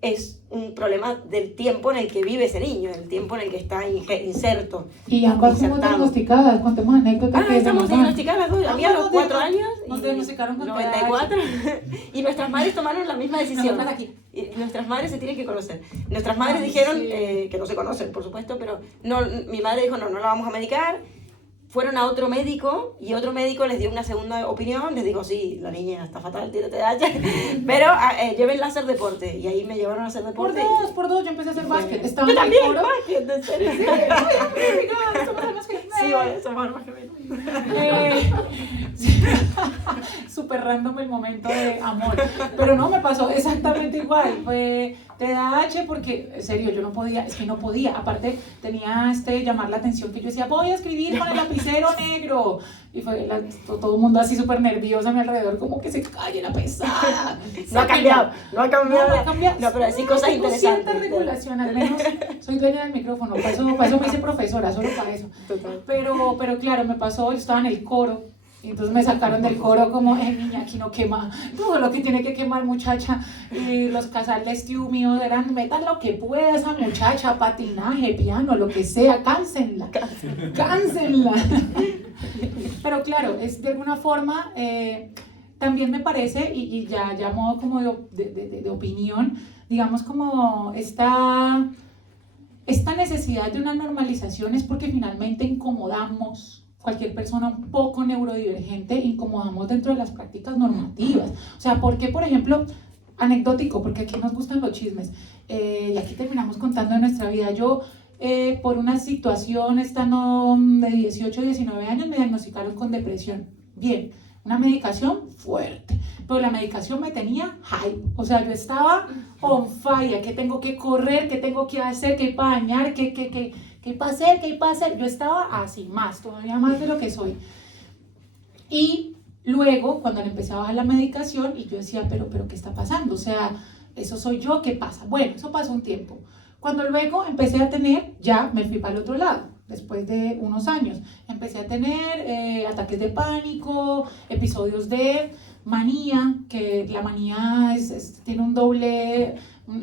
es un problema del tiempo en el que vive ese niño, el tiempo en el que está inserto. Y ambas fuimos diagnosticadas, contemos anécdotas. Estamos diagnosticadas las dos, a mí a los 4 años, nos diagnosticaron con 94, y nuestras madres tomaron la misma decisión. Nosotras aquí. Y nuestras madres se tienen que conocer. Nuestras madres dijeron, que no se conocen, por supuesto, pero no, mi madre dijo, no la vamos a medicar. Fueron a otro médico y otro médico les dio una segunda opinión, les dijo, sí, la niña está fatal, tiene TDAH, pero llévenla a hacer deporte. Y ahí me llevaron a hacer deporte. Por dos, yo empecé a hacer básquet. Yo también, básquet, en serio. Sí, somos más gemelos. Súper random el momento de amor. Pero no, me pasó exactamente igual. Fue TDAH porque, en serio, yo no podía, es que no podía. Aparte, tenía llamar la atención que yo decía, voy a escribir con el lapicero negro. Y fue todo el mundo así súper nervioso a mi alrededor, como que se calle la pesada. No ha cambiado. No, pero decir cosas interesantes. Cierta regulación, al menos soy dueña del micrófono. Para eso me hice profesora, solo para eso. Total. Pero claro, me pasó, yo estaba en el coro. Y entonces me sacaron del coro como, niña, aquí no quema todo lo que tiene que quemar, muchacha. Y los casales tío míos eran, metan lo que pueda esa muchacha, patinaje, piano, lo que sea, cáncenla. Pero claro, es de alguna forma, también me parece, y ya modo como de opinión, digamos como esta necesidad de una normalización es porque finalmente incomodamos. Cualquier persona un poco neurodivergente incomodamos dentro de las prácticas normativas. O sea, ¿por qué, por ejemplo, anecdótico? Porque aquí nos gustan los chismes. Y aquí terminamos contando de nuestra vida. Yo, por una situación estando de 18, 19 años, me diagnosticaron con depresión. Bien, una medicación fuerte. Pero la medicación me tenía hype. O sea, yo estaba on fire. ¿Qué tengo que correr? ¿Qué tengo que hacer? ¿Qué bañar? ¿Qué para hacer? Yo estaba así, todavía más de lo que soy. Y luego, cuando le empecé a bajar la medicación, y yo decía, pero ¿qué está pasando? O sea, ¿eso soy yo? ¿Qué pasa? Bueno, eso pasó un tiempo. Cuando luego empecé a tener, ya me fui para el otro lado, después de unos años. Empecé a tener ataques de pánico, episodios de manía, que la manía tiene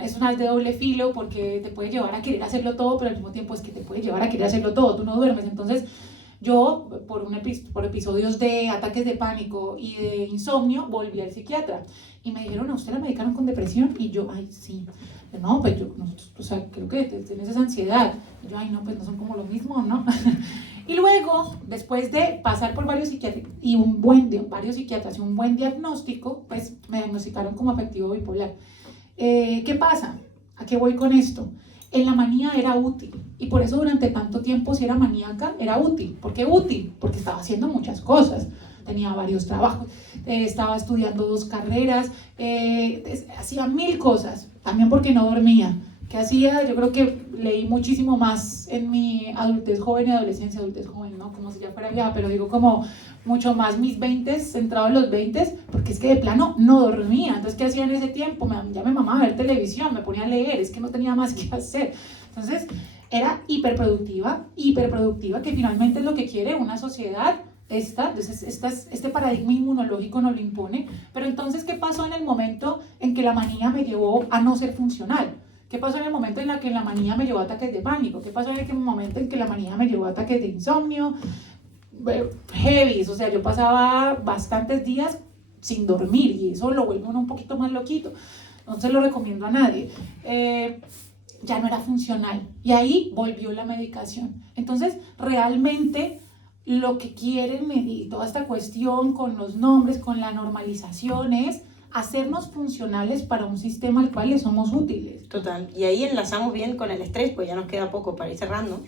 es una de doble filo porque te puede llevar a querer hacerlo todo, pero al mismo tiempo es que te puede llevar a querer hacerlo todo, tú no duermes. Entonces yo, por episodios de ataques de pánico y de insomnio, volví al psiquiatra y me dijeron, ¿a usted la medicaron con depresión? Y yo, ay, sí. No, pues o sea, creo que tienes esa ansiedad. Y yo, ay, no, pues no son como lo mismo, ¿no? Y luego, después de pasar por varios psiquiatras y un buen diagnóstico, pues me diagnosticaron como afectivo bipolar. ¿Qué pasa? ¿A qué voy con esto? En la manía era útil y por eso durante tanto tiempo, si era maníaca, era útil. ¿Por qué útil? Porque estaba haciendo muchas cosas, tenía varios trabajos, estaba estudiando 2 carreras, hacía 1000 cosas, también porque no dormía. ¿Qué hacía? Yo creo que leí muchísimo más en mi adultez joven y adolescencia, adultez joven, ¿no? Como si ya fuera vieja, pero digo como mucho más mis 20s, centrado en los 20s, porque es que de plano no dormía. Entonces, ¿qué hacía en ese tiempo? Ya me mamaba a ver televisión, me ponía a leer, es que no tenía más que hacer. Entonces, era hiperproductiva, que finalmente es lo que quiere una sociedad. Este paradigma inmunológico nos lo impone. Pero entonces, ¿qué pasó en el momento en que la manía me llevó a no ser funcional? ¿Qué pasó en el momento en que la manía me llevó a ataques de pánico? ¿Qué pasó en el momento en que la manía me llevó a ataques de insomnio? Heavy, o sea, yo pasaba bastantes días sin dormir y eso lo vuelve uno un poquito más loquito. No se lo recomiendo a nadie. Ya no era funcional y ahí volvió la medicación. Entonces, realmente lo que quieren medir toda esta cuestión con los nombres, con la normalización es hacernos funcionales para un sistema al cual le somos útiles. Total. Y ahí enlazamos bien con el estrés, pues ya nos queda poco para ir cerrando.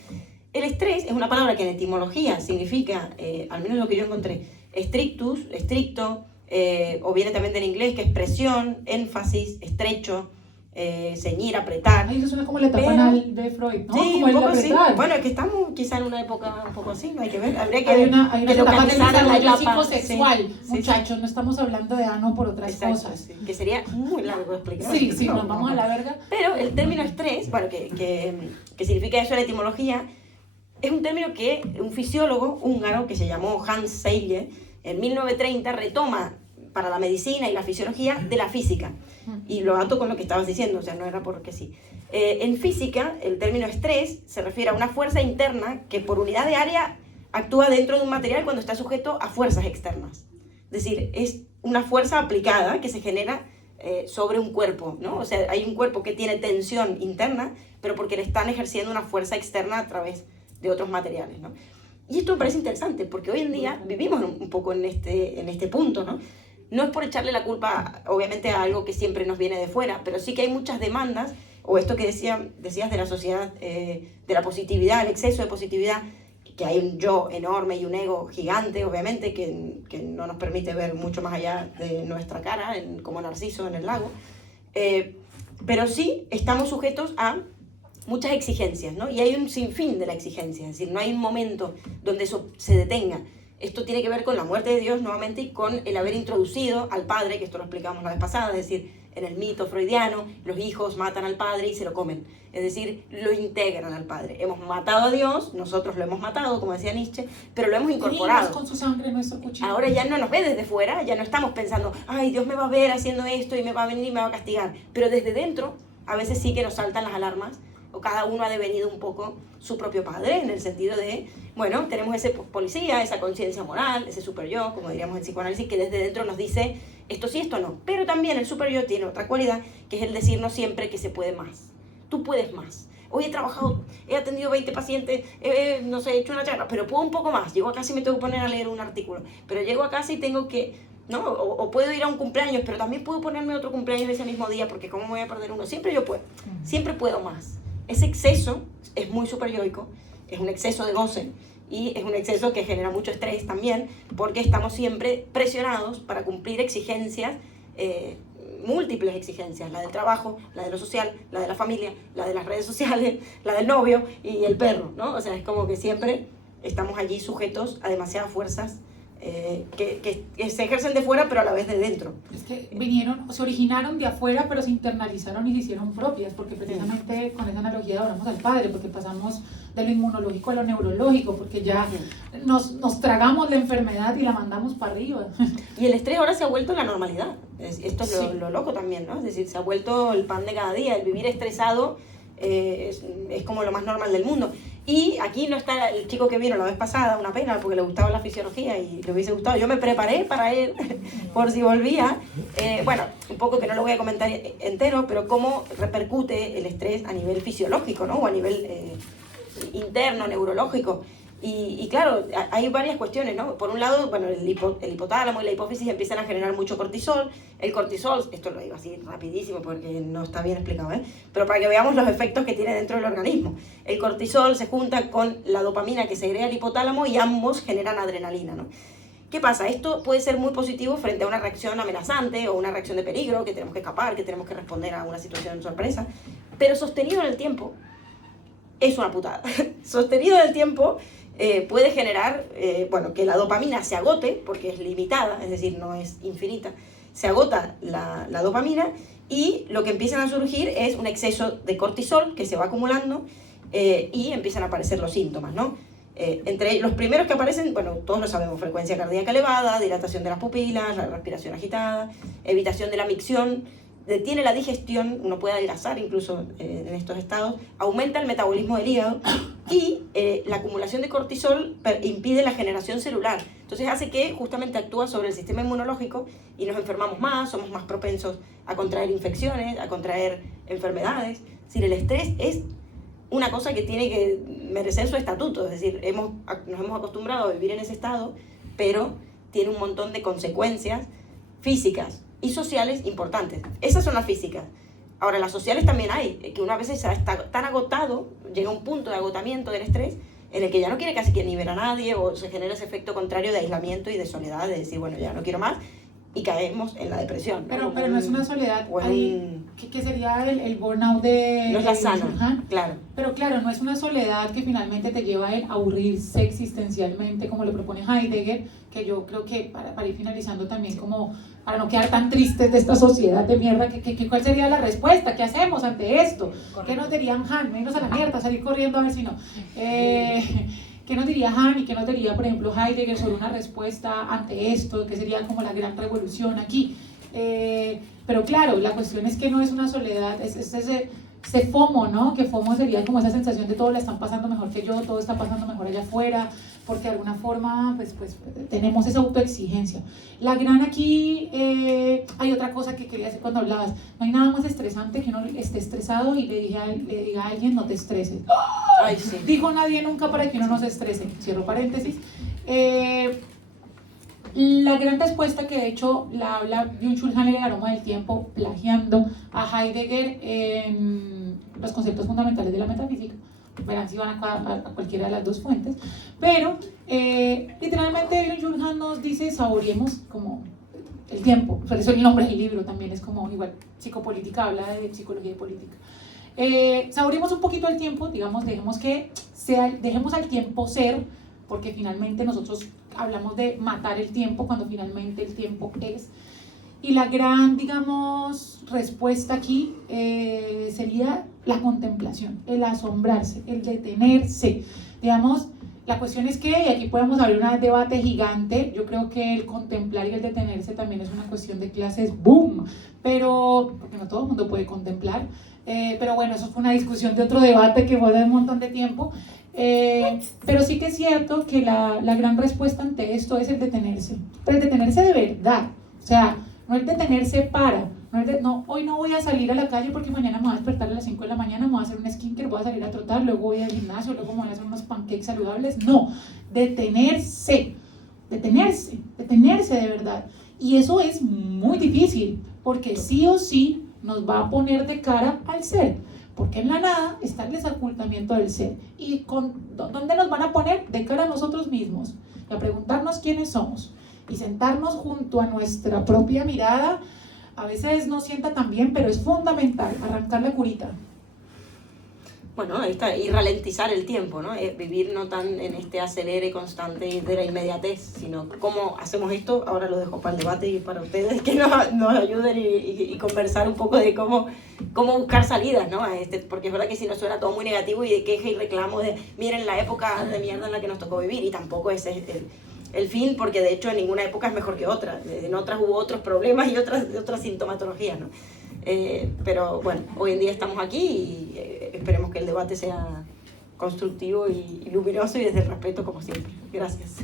El estrés es una palabra que en etimología significa, al menos lo que yo encontré, strictus, estricto, o viene también del inglés, que es presión, énfasis, estrecho, ceñir, apretar. Ay, eso suena como la etapa anal de Freud, ¿no? Sí, como un el poco así. apretar. Bueno, es que estamos quizá en una época un poco así, no hay que ver. Habría que hay una etapa del desarrollo etapa psicosexual, sí, muchachos, sí. No estamos hablando de ano por otras cosas. Sí, que sería muy largo de explicar. Sí, nos vamos a la verga. Pero el término estrés, bueno, que significa eso en etimología, es un término que un fisiólogo húngaro que se llamó Hans Selye en 1930 retoma para la medicina y la fisiología de la física. Y lo ato con lo que estabas diciendo, o sea, no era porque sí. En física, el término estrés se refiere a una fuerza interna que por unidad de área actúa dentro de un material cuando está sujeto a fuerzas externas. Es decir, es una fuerza aplicada que se genera sobre un cuerpo, ¿no? O sea, hay un cuerpo que tiene tensión interna, pero porque le están ejerciendo una fuerza externa a través de otros materiales, ¿no? Y esto me parece interesante, porque hoy en día vivimos un poco en este punto, ¿no? No es por echarle la culpa, obviamente, a algo que siempre nos viene de fuera, pero sí que hay muchas demandas, o esto que decías de la sociedad, de la positividad, el exceso de positividad, que hay un yo enorme y un ego gigante, obviamente, que no nos permite ver mucho más allá de nuestra cara, como Narciso en el lago, pero sí estamos sujetos a muchas exigencias, ¿no? Y hay un sinfín de la exigencia, es decir, no hay un momento donde eso se detenga. Esto tiene que ver con la muerte de Dios nuevamente y con el haber introducido al padre, que esto lo explicamos la vez pasada, es decir, en el mito freudiano, los hijos matan al padre y se lo comen, es decir, lo integran al padre. Hemos matado a Dios, nosotros lo hemos matado, como decía Nietzsche, pero lo hemos incorporado. Con su sangre nuestro cuchillo. Ahora ya no nos ve desde fuera, ya no estamos pensando, ay, Dios me va a ver haciendo esto y me va a venir y me va a castigar, pero desde dentro a veces sí que nos saltan las alarmas, o cada uno ha devenido un poco su propio padre, en el sentido de, bueno, tenemos ese policía, esa conciencia moral, ese super yo, como diríamos en psicoanálisis, que desde dentro nos dice esto sí, esto no. Pero también el super yo tiene otra cualidad, que es el decirnos siempre que se puede más. Tú puedes más. Hoy he trabajado, he atendido 20 pacientes, no sé, he hecho una charla, pero puedo un poco más. Llego a casa y me tengo que poner a leer un artículo. Pero llego a casa y tengo que, ¿no? O puedo ir a un cumpleaños, pero también puedo ponerme otro cumpleaños ese mismo día, porque ¿cómo me voy a perder uno? Siempre yo puedo. Siempre puedo más. Ese exceso es muy superyoico, es un exceso de goce y es un exceso que genera mucho estrés también, porque estamos siempre presionados para cumplir exigencias, múltiples exigencias, la del trabajo, la de lo social, la de la familia, la de las redes sociales, la del novio y el perro, ¿no? O sea, es como que siempre estamos allí sujetos a demasiadas fuerzas que se ejercen de fuera, pero a la vez de dentro. Es que se originaron de afuera, pero se internalizaron y se hicieron propias, porque precisamente con esa analogía hablamos al padre, porque pasamos de lo inmunológico a lo neurológico, porque ya nos tragamos la enfermedad y la mandamos para arriba. Y el estrés ahora se ha vuelto la normalidad. Esto es lo loco también, ¿no? Es decir, se ha vuelto el pan de cada día. El vivir estresado es como lo más normal del mundo. Y aquí no está el chico que vino la vez pasada, una pena, porque le gustaba la fisiología y le hubiese gustado. Yo me preparé para él, por si volvía. Bueno, un poco que no lo voy a comentar entero, pero cómo repercute el estrés a nivel fisiológico, ¿no? O a nivel interno, neurológico. Y claro, hay varias cuestiones, ¿no? Por un lado, bueno, el hipotálamo y la hipófisis empiezan a generar mucho cortisol. El cortisol, esto lo digo así rapidísimo porque no está bien explicado, pero para que veamos los efectos que tiene dentro del organismo. El cortisol se junta con la dopamina que segrega el hipotálamo y ambos generan adrenalina, ¿no? ¿Qué pasa? Esto puede ser muy positivo frente a una reacción amenazante o una reacción de peligro, que tenemos que escapar, que tenemos que responder a una situación de sorpresa, pero sostenido en el tiempo es una putada. Sostenido en el tiempo puede generar, bueno, que la dopamina se agote, porque es limitada, es decir, no es infinita, se agota la dopamina y lo que empiezan a surgir es un exceso de cortisol que se va acumulando y empiezan a aparecer los síntomas, ¿no? Entre los primeros que aparecen, bueno, todos lo sabemos, frecuencia cardíaca elevada, dilatación de las pupilas, la respiración agitada, evitación de la micción, detiene la digestión, uno puede adelgazar incluso en estos estados, aumenta el metabolismo del hígado y la acumulación de cortisol impide la generación celular. Entonces hace que justamente actúa sobre el sistema inmunológico y nos enfermamos más, somos más propensos a contraer infecciones, a contraer enfermedades. Es decir, el estrés es una cosa que tiene que merecer su estatuto, es decir, nos hemos acostumbrado a vivir en ese estado, pero tiene un montón de consecuencias físicas y sociales importantes. Esas son las físicas. Ahora, las sociales también hay, que una vez está tan agotado, llega a un punto de agotamiento del estrés, en el que ya no quiere casi que ni ver a nadie, o se genera ese efecto contrario de aislamiento y de soledad, de decir, bueno, ya no quiero más, y caemos en la depresión, ¿no? Pero no es una soledad, que sería el burnout de... No es la sana, claro. Pero claro, no es una soledad que finalmente te lleva a aburrirse existencialmente, como lo propone Heidegger, que yo creo que para ir finalizando también, como para no quedar tan tristes de esta sociedad de mierda, ¿cuál sería la respuesta? ¿Qué hacemos ante esto? ¿Qué nos dirían? Irnos a la mierda, salir corriendo a ver si no. ¿Qué nos diría Han y qué nos diría, por ejemplo, Heidegger sobre una respuesta ante esto, que sería como la gran revolución aquí? Pero claro, la cuestión es que no es una soledad, es ese FOMO, ¿no? Que FOMO sería como esa sensación de todo la están pasando mejor que yo, todo está pasando mejor allá afuera, porque de alguna forma pues tenemos esa autoexigencia. La gran aquí, hay otra cosa que quería decir cuando hablabas, no hay nada más estresante que uno esté estresado y le diga a alguien no te estreses. Ay, sí. Dijo nadie nunca para que uno no se estrese, cierro paréntesis. La gran respuesta que de hecho la habla Byung-Chul Han en El aroma del tiempo, plagiando a Heidegger en los conceptos fundamentales de la metafísica. Verán si van a cualquiera de las dos fuentes. Pero literalmente Byung-Chul Han nos dice saboreemos como el tiempo. Por eso el nombre del libro también es como igual psicopolítica, habla de psicología y política. Saboreemos un poquito el tiempo, digamos, dejemos al tiempo ser, porque finalmente nosotros hablamos de matar el tiempo cuando finalmente el tiempo es. Y la gran, digamos, respuesta aquí sería la contemplación, el asombrarse, el detenerse. Digamos, la cuestión es que, y aquí podemos abrir un debate gigante, yo creo que el contemplar y el detenerse también es una cuestión de clases, ¡boom! Pero, porque no todo el mundo puede contemplar, pero bueno, eso fue una discusión de otro debate que fue de un montón de tiempo. Pero sí que es cierto que la gran respuesta ante esto es el detenerse, pero el detenerse de verdad, o sea, no el detenerse para, no, hoy no voy a salir a la calle porque mañana me voy a despertar a las 5 de la mañana, me voy a hacer un skincare, voy a salir a trotar, luego voy al gimnasio, luego me voy a hacer unos pancakes saludables, no, detenerse de verdad, y eso es muy difícil, porque sí o sí nos va a poner de cara al ser. Porque en la nada está el desocultamiento del ser. ¿Y dónde nos van a poner? De cara a nosotros mismos. Y a preguntarnos quiénes somos. Y sentarnos junto a nuestra propia mirada. A veces no sienta tan bien, pero es fundamental arrancar la curita. Bueno, ahí está, y ralentizar el tiempo, ¿no? Vivir no tan en este acelere constante de la inmediatez, sino cómo hacemos esto. Ahora lo dejo para el debate y para ustedes que nos ayuden y conversar un poco de cómo buscar salidas, ¿no? Porque es verdad que si nos suena todo muy negativo y de queja y reclamo de miren la época de mierda en la que nos tocó vivir, y tampoco ese es el fin, porque de hecho en ninguna época es mejor que otra. En otras hubo otros problemas y otras sintomatologías, ¿no? Pero bueno, hoy en día estamos aquí y esperemos que el debate sea constructivo y luminoso y desde el respeto como siempre. Gracias.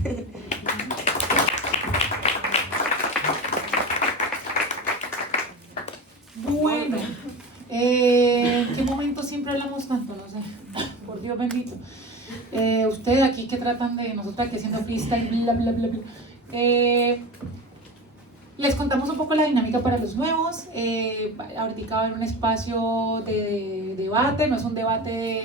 Bueno, ¿en qué momento siempre hablamos tanto? No sé, por Dios bendito. Ustedes aquí que tratan de, nosotros aquí haciendo freestyle, bla, bla, bla, bla. Les contamos un poco la dinámica para los nuevos. Ahorita va a haber un espacio de debate, no es un debate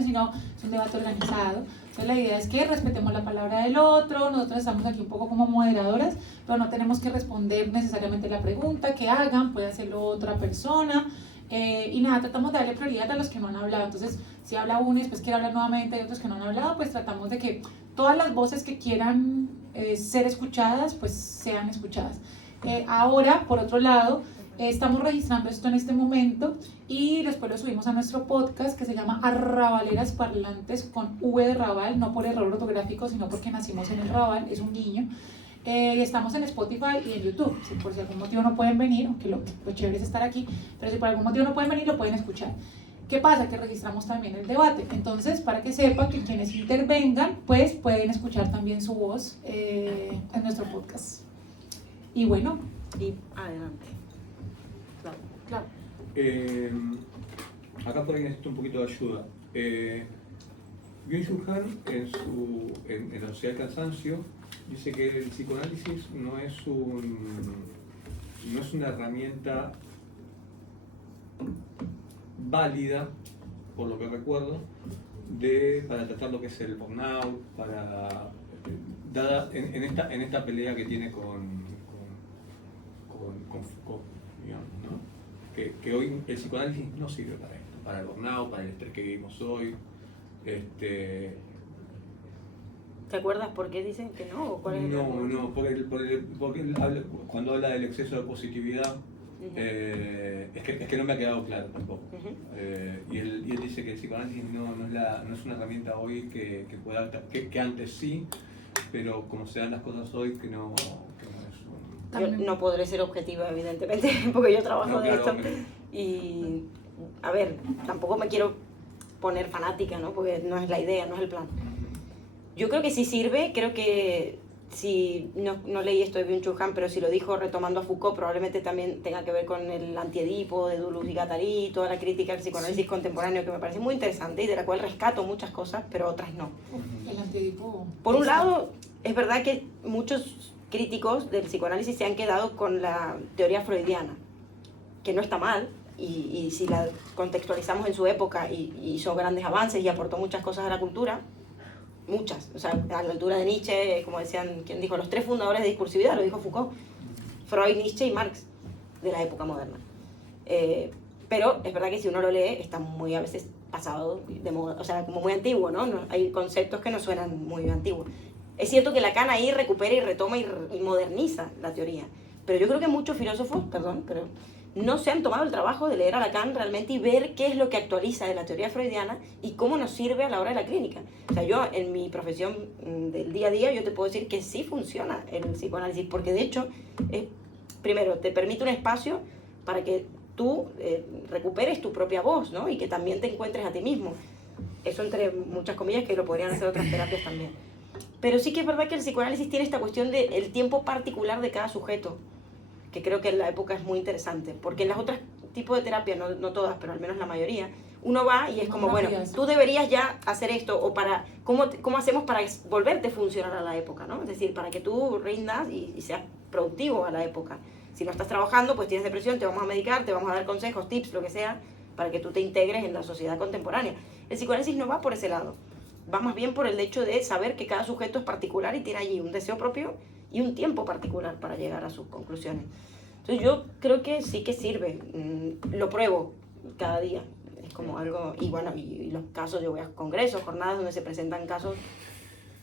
sino es un debate organizado. Entonces la idea es que respetemos la palabra del otro, nosotros estamos aquí un poco como moderadoras, pero no tenemos que responder necesariamente la pregunta que hagan, puede hacerlo otra persona. Y nada, tratamos de darle prioridad a los que no han hablado. Entonces, si habla uno y después quiere hablar nuevamente y otros que no han hablado, pues tratamos de que todas las voces que quieran ser escuchadas, pues sean escuchadas. Ahora, por otro lado, estamos registrando esto en este momento y después lo subimos a nuestro podcast que se llama Arrabaleras Parlantes con V de Raval, no por error ortográfico, sino porque nacimos en el Raval, es un guiño. Estamos en Spotify y en YouTube. Si por si algún motivo no pueden venir, aunque lo chévere es estar aquí, pero si por algún motivo no pueden venir, lo pueden escuchar. ¿Qué pasa? Que registramos también el debate. Entonces, para que sepan que quienes intervengan, pues pueden escuchar también su voz en nuestro podcast. Y bueno. Y adelante. Claro. Acá por ahí necesito un poquito de ayuda. Byung-Chul Han en La Sociedad del Cansancio dice que el psicoanálisis no es una herramienta válida, por lo que recuerdo, para tratar lo que es el burnout, dada en esta pelea que tiene con Foucault, digamos, ¿no? Que hoy el psicoanálisis no sirve para esto, para el burnout, para el estrés que vivimos hoy. ¿Te acuerdas por qué dicen que no? ¿O cuál es porque cuando habla del exceso de positividad, Es que no me ha quedado claro tampoco. Y él dice que el psicoanálisis no es una herramienta hoy que pueda, que antes sí, pero como se dan las cosas hoy, que no es un... Yo no podré ser objetiva, evidentemente, porque yo trabajo de esto. Y, a ver, tampoco me quiero poner fanática, ¿no? Porque no es la idea, no es el plan. Yo creo que sí sirve, creo que si no leí esto de Byung-Chul Han, pero si lo dijo retomando a Foucault, probablemente también tenga que ver con el Antiedipo de Deleuze y Guattari, toda la crítica al psicoanálisis contemporáneo, que me parece muy interesante y de la cual rescato muchas cosas, pero otras no. El Antiedipo. Por un lado, es verdad que muchos críticos del psicoanálisis se han quedado con la teoría freudiana, que no está mal, y si la contextualizamos en su época y hizo grandes avances y aportó muchas cosas a la cultura, muchas, o sea, a la altura de Nietzsche, como decían, ¿quién dijo? Los tres fundadores de discursividad, lo dijo Foucault, Freud, Nietzsche y Marx, de la época moderna. Pero es verdad que si uno lo lee, está muy a veces pasado de moda, o sea, como muy antiguo, ¿no? Hay conceptos que no suenan muy antiguos. Es cierto que Lacan ahí recupera y retoma y moderniza la teoría, pero yo creo que muchos filósofos, pero no se han tomado el trabajo de leer a Lacan realmente y ver qué es lo que actualiza de la teoría freudiana y cómo nos sirve a la hora de la clínica. O sea, yo en mi profesión del día a día, yo te puedo decir que sí funciona el psicoanálisis, porque de hecho, primero, te permite un espacio para que tú recuperes tu propia voz, ¿no? Y que también te encuentres a ti mismo. Eso entre muchas comillas, que lo podrían hacer otras terapias también. Pero sí que es verdad que el psicoanálisis tiene esta cuestión del tiempo particular de cada sujeto, que creo que en la época es muy interesante, porque en las otras tipos de terapia, no todas, pero al menos la mayoría, uno va y es como, bueno, tú deberías ya hacer esto, o para, ¿cómo hacemos para volverte funcional a la época, ¿no? Es decir, para que tú rindas y seas productivo a la época. Si no estás trabajando, pues tienes depresión, te vamos a medicar, te vamos a dar consejos, tips, lo que sea, para que tú te integres en la sociedad contemporánea. El psicoanálisis no va por ese lado, va más bien por el hecho de saber que cada sujeto es particular y tiene allí un deseo propio y un tiempo particular para llegar a sus conclusiones. Entonces yo creo que sí que sirve, lo pruebo cada día, es como algo, y bueno, y los casos, yo voy a congresos, jornadas donde se presentan casos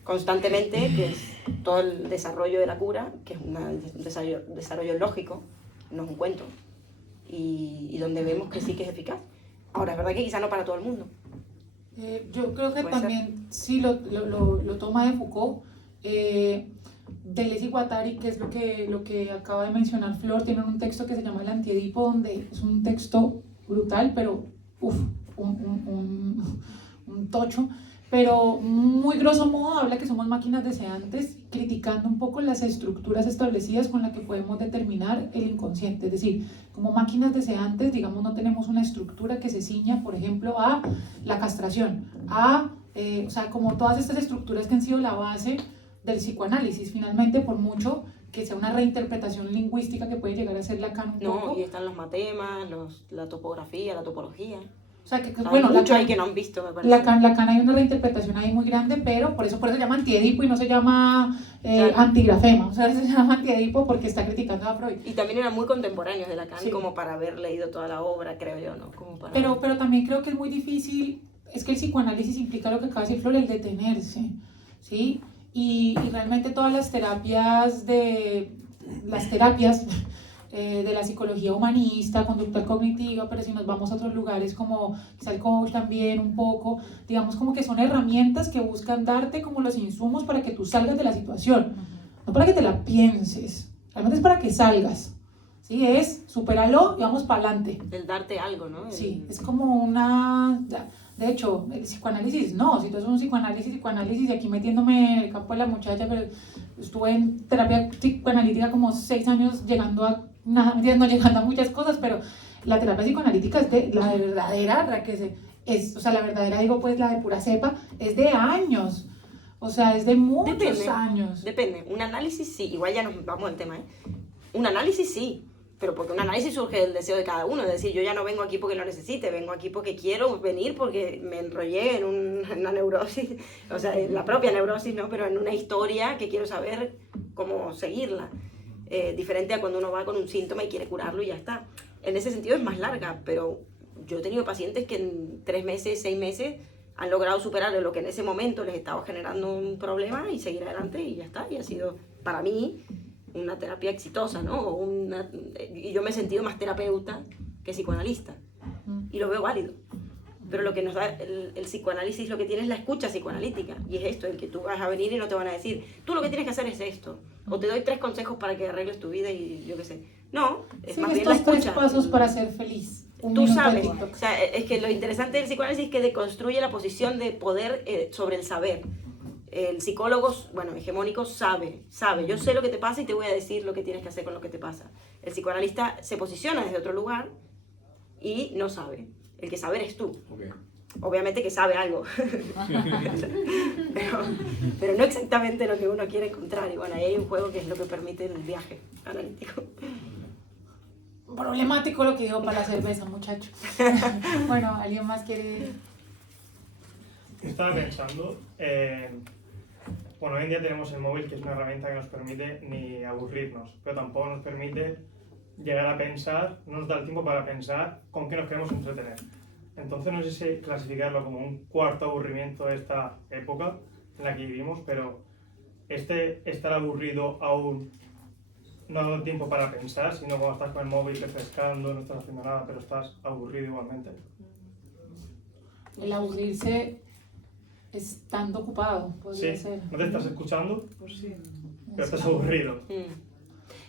constantemente, que es todo el desarrollo de la cura, que es un desarrollo lógico, no es un cuento, y donde vemos que sí que es eficaz. Ahora, es verdad que quizá no para todo el mundo. Yo creo que también sí lo toma de Foucault, Deleuze y Guattari, que es lo que acaba de mencionar Flor, tienen un texto que se llama El Antiedipo, donde es un texto brutal, pero un tocho, pero muy grosso modo habla que somos máquinas deseantes, criticando un poco las estructuras establecidas con las que podemos determinar el inconsciente. Es decir, como máquinas deseantes, digamos, no tenemos una estructura que se ciña, por ejemplo, a la castración, o sea, como todas estas estructuras que han sido la base del psicoanálisis, finalmente, por mucho que sea una reinterpretación lingüística que puede llegar a ser Lacan un poco. No, y están los matemas, la topografía, la topología. O sea, que bueno, mucho Lacan, hay que no han visto, me parece. Lacan hay una reinterpretación ahí muy grande, pero por eso se llama Antiedipo y no se llama claro, antigrafema. O sea, se llama Antiedipo porque está criticando a Freud. Y también eran muy contemporáneos de Lacan, sí, como para haber leído toda la obra, creo yo, ¿no? Como para... pero también creo que es muy difícil, es que el psicoanálisis implica lo que acaba de decir Flor, el detenerse, ¿sí? Y realmente todas las terapias de la psicología humanista, conductual cognitiva, pero si nos vamos a otros lugares como quizá el coach también un poco, digamos como que son herramientas que buscan darte como los insumos para que tú salgas de la situación, no para que te la pienses, realmente es para que salgas, ¿sí? Es supéralo y vamos para adelante. El darte algo, ¿no? Sí, es como una... De hecho, el psicoanálisis no, si tú haces un psicoanálisis y aquí metiéndome en el campo de la muchacha, pero estuve en terapia psicoanalítica como 6 años llegando a muchas cosas, pero la terapia psicoanalítica es de la verdadera, la verdadera, digo pues la de pura cepa, es de años, o sea, es de muchos años. Depende, un análisis sí, igual ya nos vamos al tema, un análisis sí, pero porque un análisis surge del deseo de cada uno, es decir, yo ya no vengo aquí porque lo necesite, vengo aquí porque quiero venir, porque me enrollé en una neurosis, o sea, en la propia neurosis, ¿no? Pero en una historia que quiero saber cómo seguirla. Diferente a cuando uno va con un síntoma y quiere curarlo y ya está. En ese sentido es más larga, pero yo he tenido pacientes que en 3 meses, 6 meses han logrado superar lo que en ese momento les estaba generando un problema y seguir adelante y ya está. Y ha sido, para mí, una terapia exitosa, ¿no? Y yo me he sentido más terapeuta que psicoanalista. Y lo veo válido. Pero lo que nos da el psicoanálisis, lo que tiene es la escucha psicoanalítica. Y es esto, el que tú vas a venir y no te van a decir, tú lo que tienes que hacer es esto. O te doy 3 consejos para que arregles tu vida y yo qué sé. No, es más bien la estos escucha. 3 pasos para ser feliz. Tú sabes. O sea, es que lo interesante del psicoanálisis es que deconstruye la posición de poder sobre el saber. El psicólogo, bueno, hegemónico, sabe. Yo sé lo que te pasa y te voy a decir lo que tienes que hacer con lo que te pasa. El psicoanalista se posiciona desde otro lugar y no sabe. El que sabe eres tú. Okay. Obviamente que sabe algo. pero no exactamente lo que uno quiere encontrar. Y bueno, ahí hay un juego que es lo que permite el viaje analítico. Problemático lo que digo para la cerveza, muchachos. Bueno, ¿alguien más quiere...? Estaba pensando, bueno, hoy en día tenemos el móvil, que es una herramienta que nos permite ni aburrirnos, pero tampoco nos permite llegar a pensar, no nos da el tiempo para pensar con qué nos queremos entretener. Entonces no sé si clasificarlo como un cuarto aburrimiento de esta época en la que vivimos, pero estar aburrido aún no dando tiempo para pensar, sino cuando estás con el móvil refrescando, no estás haciendo nada, pero estás aburrido igualmente. El aburrirse estando ocupado, podría Sí, ser. no te estás escuchando, Pues sí. pero estás aburrido.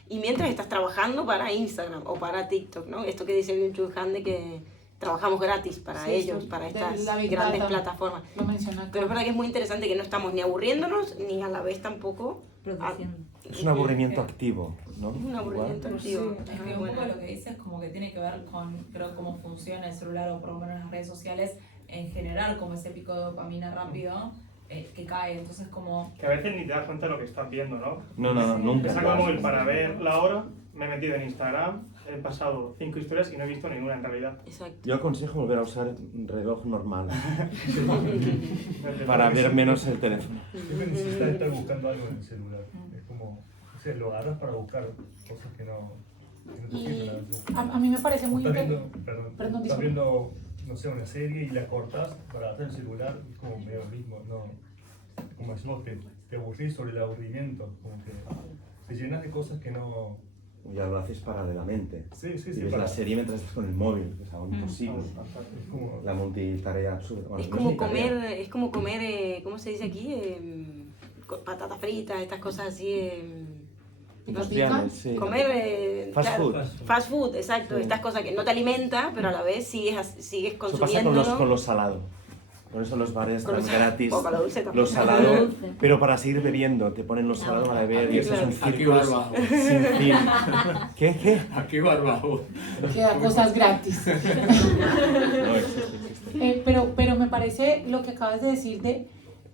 Y mientras estás trabajando para Instagram o para TikTok, ¿no? Esto que dice Byung-Chul Han de que trabajamos gratis para Sí, ellos, sí, para de estas la Big grandes Data. plataformas. Lo mencioné. Pero es verdad que es muy interesante que no estamos ni aburriéndonos ni a la vez tampoco Produciendo. Es un aburrimiento activo, ¿no? un aburrimiento Igual. activo. Es que un poco lo que dice es como que tiene que ver con, creo, cómo funciona el celular o por lo menos las redes sociales en generar como ese pico de dopamina rápido que cae. Entonces como... Que a veces ni te das cuenta de lo que estás viendo, ¿no? No, no, no, Me nunca. saco el móvil para ver la hora, me he metido en Instagram, he pasado 5 historias y no he visto ninguna en realidad. Exacto. Yo aconsejo volver a usar un reloj normal para ver menos el teléfono. Siempre necesitas estar buscando algo en el celular. Es como, o sea, lo agarras para buscar cosas que no te Y sirven a veces. a mí me parece muy Estás interesante. viendo, perdón, Perdón, estás disculpa. viendo, no sé, una serie y la cortas para hacer el celular, es como medio lo mismo, no, como decimos, te aburrís sobre el aburrimiento, como que te llenas de cosas que no... Ya lo haces paralelamente. Sí, sí, Y sí, ves para... la serie mientras estás con el móvil, que es algo imposible. Es como... La multitarea absurda. Bueno, Es no como ni tarea. comer, ¿cómo se dice aquí? Patatas fritas, estas cosas así. Industriales, sí. Comer Fast claro, food. fast food, exacto. Sí. Estas cosas que no te alimenta, pero a la vez sigues Eso pasa consumiéndolo. con los salados. Por eso los bares Con dan los- gratis o con lo dulce también. los salados, pero para seguir bebiendo, te ponen los salados para beber y eso es un Aquí círculo barbajo. sin fin. ¿Qué? Aquí barbajo. Queda cosas gratis. No existe. Pero me parece lo que acabas de decir de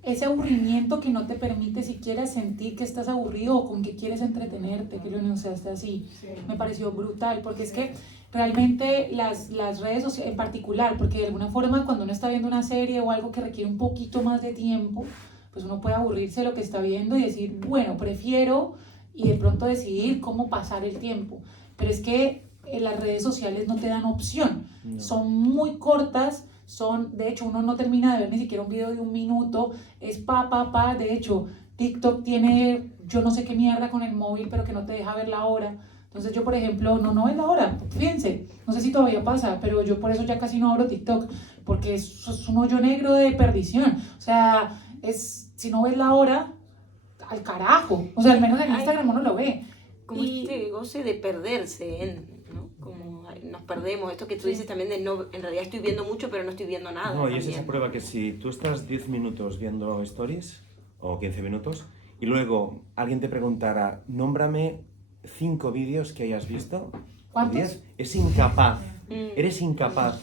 ese aburrimiento que no te permite siquiera sentir que estás aburrido o con que quieres entretenerte, que lo enunciaste así. Me pareció brutal, porque es que realmente las redes sociales en particular, porque de alguna forma cuando uno está viendo una serie o algo que requiere un poquito más de tiempo, pues uno puede aburrirse de lo que está viendo y decir, bueno, prefiero, y de pronto decidir cómo pasar el tiempo. Pero es que las redes sociales no te dan opción, No. son muy cortas. De hecho, uno no termina de ver ni siquiera un video de 1 minuto, es de hecho, TikTok tiene yo no sé qué mierda con el móvil, pero que no te deja ver la hora. Entonces yo, por ejemplo, no es la hora, fíjense, no sé si todavía pasa, pero yo por eso ya casi no abro TikTok, porque es un hoyo negro de perdición. O sea, si no ves la hora, al carajo. O sea, al menos en Instagram uno lo ve. Como este goce de perderse, ¿no? Como nos perdemos, esto que tú dices también de no, en realidad estoy viendo mucho, pero no estoy viendo nada. No, y es también. esa prueba que si tú estás 10 minutos viendo stories, o 15 minutos, y luego alguien te preguntara, nómbrame 5 vídeos que hayas visto. ¿Cuántos? 10, es incapaz, eres incapaz.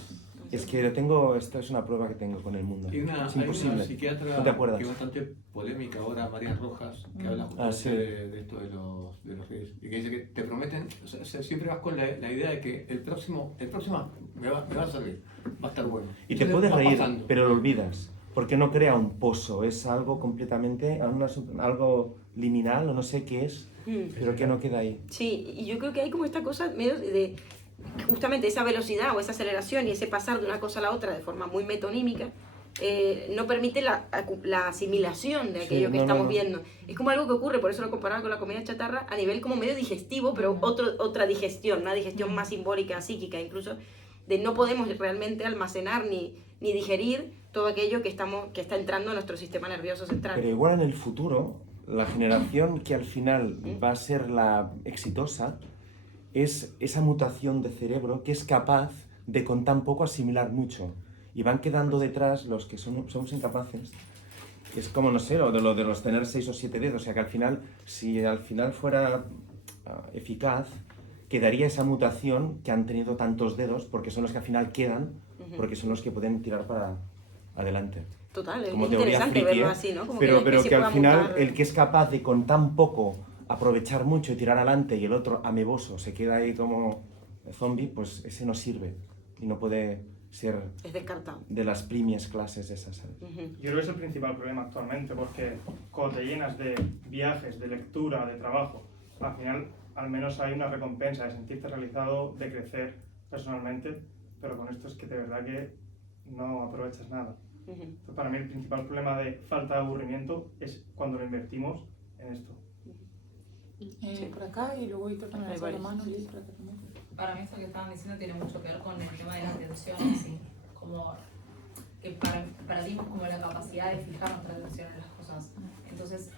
Es que esto es una prueba que tengo con el mundo. Hay Es una imposible. psiquiatra ¿No te acuerdas? que es bastante polémica ahora, María Rojas, que habla Ah, justamente sí. de esto de los redes. Y que dice que te prometen, o sea, siempre vas con la idea de que el próximo me va a servir, va a estar bueno. Y te Entonces puedes vas reír, pasando. pero lo olvidas. Porque no crea un pozo, es algo completamente, algo liminal, o no sé qué es, pero que no queda ahí. Sí, y yo creo que hay como esta cosa medio de justamente esa velocidad o esa aceleración y ese pasar de una cosa a la otra de forma muy metonímica, no permite la asimilación de aquello que estamos viendo. Es como algo que ocurre, por eso lo comparaba con la comida chatarra, a nivel como medio digestivo, pero otra digestión, una digestión más simbólica, psíquica incluso, de no podemos realmente almacenar ni digerir todo aquello que está entrando en nuestro sistema nervioso central. Pero igual en el futuro, la generación que al final va a ser la exitosa es esa mutación de cerebro que es capaz de con tan poco asimilar mucho. Y van quedando detrás los que somos incapaces. Es como, no sé, lo de los tener 6 o 7 dedos. O sea que al final, si al final fuera eficaz, quedaría esa mutación que han tenido tantos dedos, porque son los que al final quedan, porque son los que pueden tirar para adelante. Total, Como es teoría interesante friki, verlo así, ¿no? Como pero la especie que al pueda final mutar. el que es capaz de con tan poco aprovechar mucho y tirar adelante y el otro ameboso se queda ahí como zombie, pues ese no sirve y no puede ser Es descartado. de las primeras clases esas, ¿sabes? Yo creo que es el principal problema actualmente, porque cuando te llenas de viajes, de lectura, de trabajo, al final al menos hay una recompensa de sentirte realizado, de crecer personalmente, pero con esto es que de verdad que no aprovechas nada. Entonces, para mí el principal problema de falta de aburrimiento es cuando lo invertimos en esto. Por acá y luego Víctor también Hay alza la varios. mano, Liz, por acá también. Para mí esto que estaban diciendo tiene mucho que ver con el tema de la atención en sí, como que para ti es como la capacidad de fijar nuestra atención en las cosas. Entonces,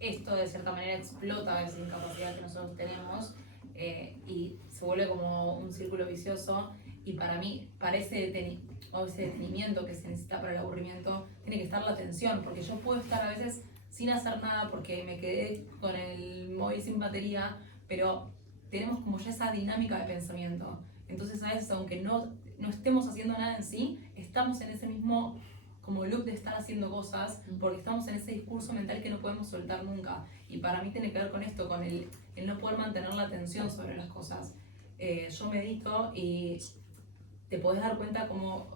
esto de cierta manera explota esa incapacidad que nosotros tenemos y se vuelve como un círculo vicioso. Y para mí, para ese detenimiento que se necesita para el aburrimiento, tiene que estar la atención, porque yo puedo estar a veces sin hacer nada porque me quedé con el móvil sin batería, pero tenemos como ya esa dinámica de pensamiento. Entonces a veces, aunque no estemos haciendo nada en sí, estamos en ese mismo como loop de estar haciendo cosas, porque estamos en ese discurso mental que no podemos soltar nunca. Y para mí tiene que ver con esto, con el no poder mantener la atención sobre las cosas. Yo medito y te podés dar cuenta como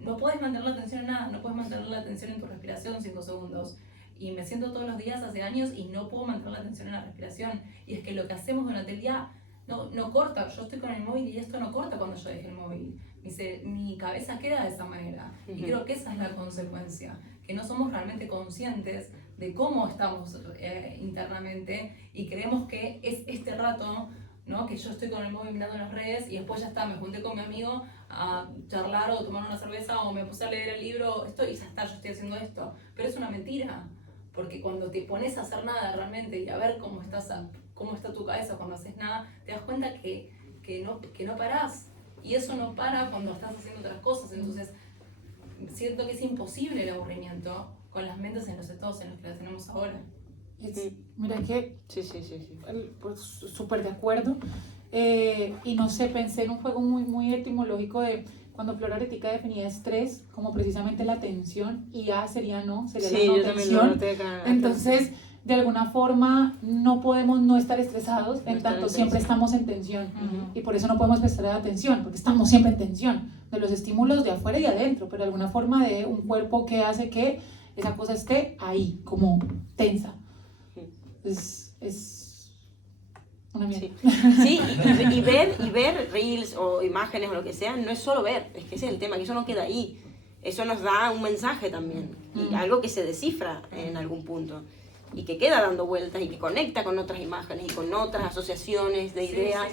no puedes mantener la atención en nada, no puedes mantener la atención en tu respiración 5 segundos. Y me siento todos los días hace años y no puedo mantener la atención en la respiración. Y es que lo que hacemos durante el día no corta. Yo estoy con el móvil y esto no corta cuando yo deje el móvil. Mi cabeza queda de esa manera. Y creo que esa es la consecuencia. Que no somos realmente conscientes de cómo estamos internamente y creemos que es este rato, ¿no? Que yo estoy con el móvil mirando las redes y después ya está, me junté con mi amigo a charlar o tomar una cerveza o me puse a leer el libro, y ya está, yo estoy haciendo esto. Pero es una mentira. Porque cuando te pones a hacer nada realmente y a ver cómo está tu cabeza cuando haces nada, te das cuenta que no parás. Y eso no para cuando estás haciendo otras cosas. Entonces, siento que es imposible el aburrimiento con las mentes en los estados en los que las tenemos ahora. Mira que Sí. pues súper de acuerdo. Y no sé, pensé en un juego muy etimológico de cuando Floraretica definía estrés como precisamente la tensión y A sería no, sería Sí, la no yo también lo tensión. noté acá. Entonces, de alguna forma, no podemos no estar estresados, No en estar tanto en siempre tensión. estamos en tensión. Y por eso no podemos prestar atención, porque estamos siempre en tensión, de los estímulos de afuera y de adentro, pero de alguna forma de un cuerpo que hace que esa cosa esté ahí, como tensa. Es una mierda. Sí, y ver reels o imágenes o lo que sea, no es solo ver, es que ese es el tema, que eso no queda ahí. Eso nos da un mensaje también, y algo que se descifra en algún punto, y que queda dando vueltas, y que conecta con otras imágenes, y con otras asociaciones de ideas.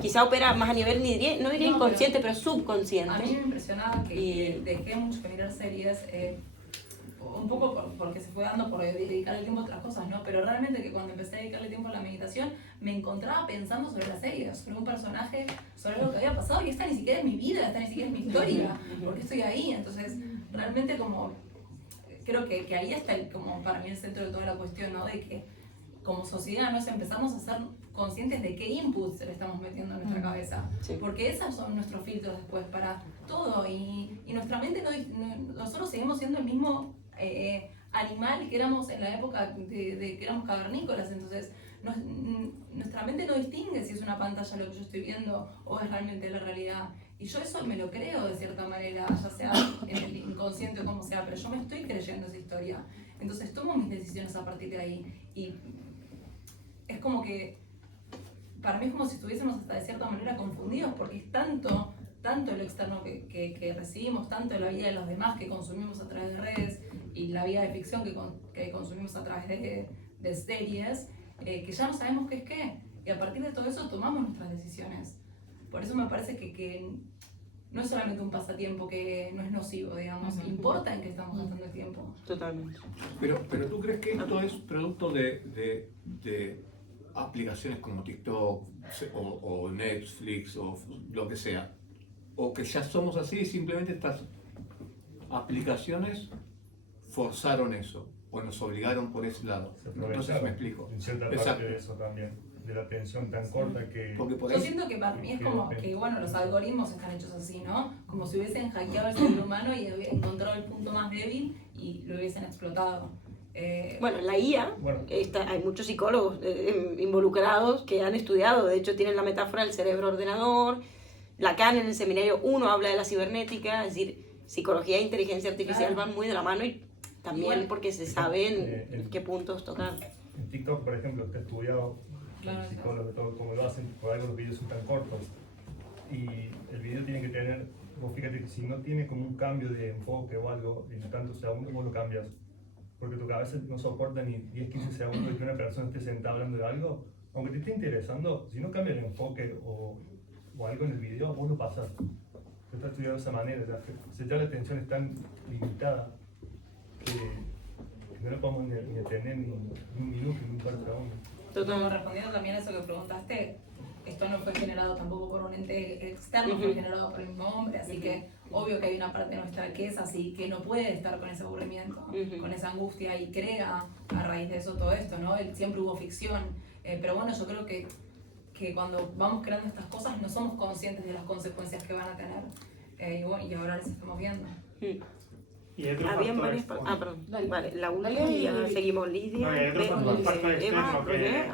Quizá opera más a nivel, no diría No, inconsciente, pero A mí subconsciente. me impresionaba que dejé mucho de mirar series, un poco porque se fue dando por dedicar el tiempo a otras cosas, ¿no? Pero realmente que cuando empecé a dedicarle tiempo a la meditación, me encontraba pensando sobre la serie, sobre un personaje, sobre algo que había pasado, y esta ni siquiera es mi vida, esta ni siquiera es mi historia, porque estoy ahí. Entonces, realmente como, creo que ahí está como para mí el centro de toda la cuestión, ¿no? De que como sociedad nos empezamos a ser conscientes de qué inputs le estamos metiendo en nuestra cabeza, Sí. porque esos son nuestros filtros después para todo, y nuestra mente nosotros seguimos siendo el mismo animal que éramos en la época de que éramos cavernícolas. Entonces nuestra mente no distingue si es una pantalla lo que yo estoy viendo o es realmente la realidad, y yo eso me lo creo de cierta manera, ya sea en el inconsciente o como sea, pero yo me estoy creyendo esa historia, entonces tomo mis decisiones a partir de ahí. Y es como que para mí es como si estuviésemos hasta de cierta manera confundidos, porque es tanto tanto lo externo que recibimos, tanto la vida de los demás que consumimos a través de redes y la vida de ficción que consumimos a través de series, que ya no sabemos qué es qué. Y a partir de todo eso tomamos nuestras decisiones. Por eso me parece que no es solamente un pasatiempo que no es nocivo, digamos, importa en qué estamos gastando el tiempo. Totalmente. Pero ¿tú crees que esto es producto de aplicaciones como TikTok o Netflix o lo que sea? ¿O que ya somos así y simplemente estas aplicaciones forzaron eso? ¿O nos obligaron por ese lado? Se No sé si me explico. en cierta parte Exacto. de eso también, de la atención tan corta que... Porque por Yo ahí, siento que para mí es como que, bueno, los algoritmos están hechos así, ¿no? Como si hubiesen hackeado el ser humano y hubiesen encontrado el punto más débil y lo hubiesen explotado. Bueno, en la IA Bueno. hay muchos psicólogos involucrados que han estudiado, de hecho tienen la metáfora del cerebro-ordenador. Lacan en el seminario 1 habla de la cibernética, es decir, psicología e inteligencia artificial Claro. van muy de la mano y también Igual. porque se sabe en qué puntos tocar. En TikTok, por ejemplo, está estudiado Claro, los psicólogos, todo cómo lo hacen, por algo los vídeos son tan cortos. Y el video tiene que tener, vos fíjate que si no tiene como un cambio de enfoque o algo en tantos segundos, vos lo cambias. Porque tu cabeza no soporta ni 10-15 segundos de que una persona esté sentada hablando de algo. Aunque te esté interesando, si no cambia el enfoque o algo en el video, vos lo pasas. Está estudiado de esa manera, ya la atención es tan limitada que no lo podemos ni detener ni un minuto, ni un par de segundos. Como respondiendo también a eso que preguntaste, esto no fue generado tampoco por un ente externo, fue generado por el mismo hombre, así que obvio que hay una parte nuestra que es así, que no puede estar con ese aburrimiento, con esa angustia y crea a raíz de eso todo esto, ¿no? Siempre hubo ficción, pero bueno, yo creo que cuando vamos creando estas cosas no somos conscientes de las consecuencias que van a tener, y bueno, y ahora las estamos viendo. Y hay otros Habían factores, varias... perdón. Dale. Vale, la última Dale. y ya seguimos. Lidia, No, y hay otro factor Eva, externo Roger,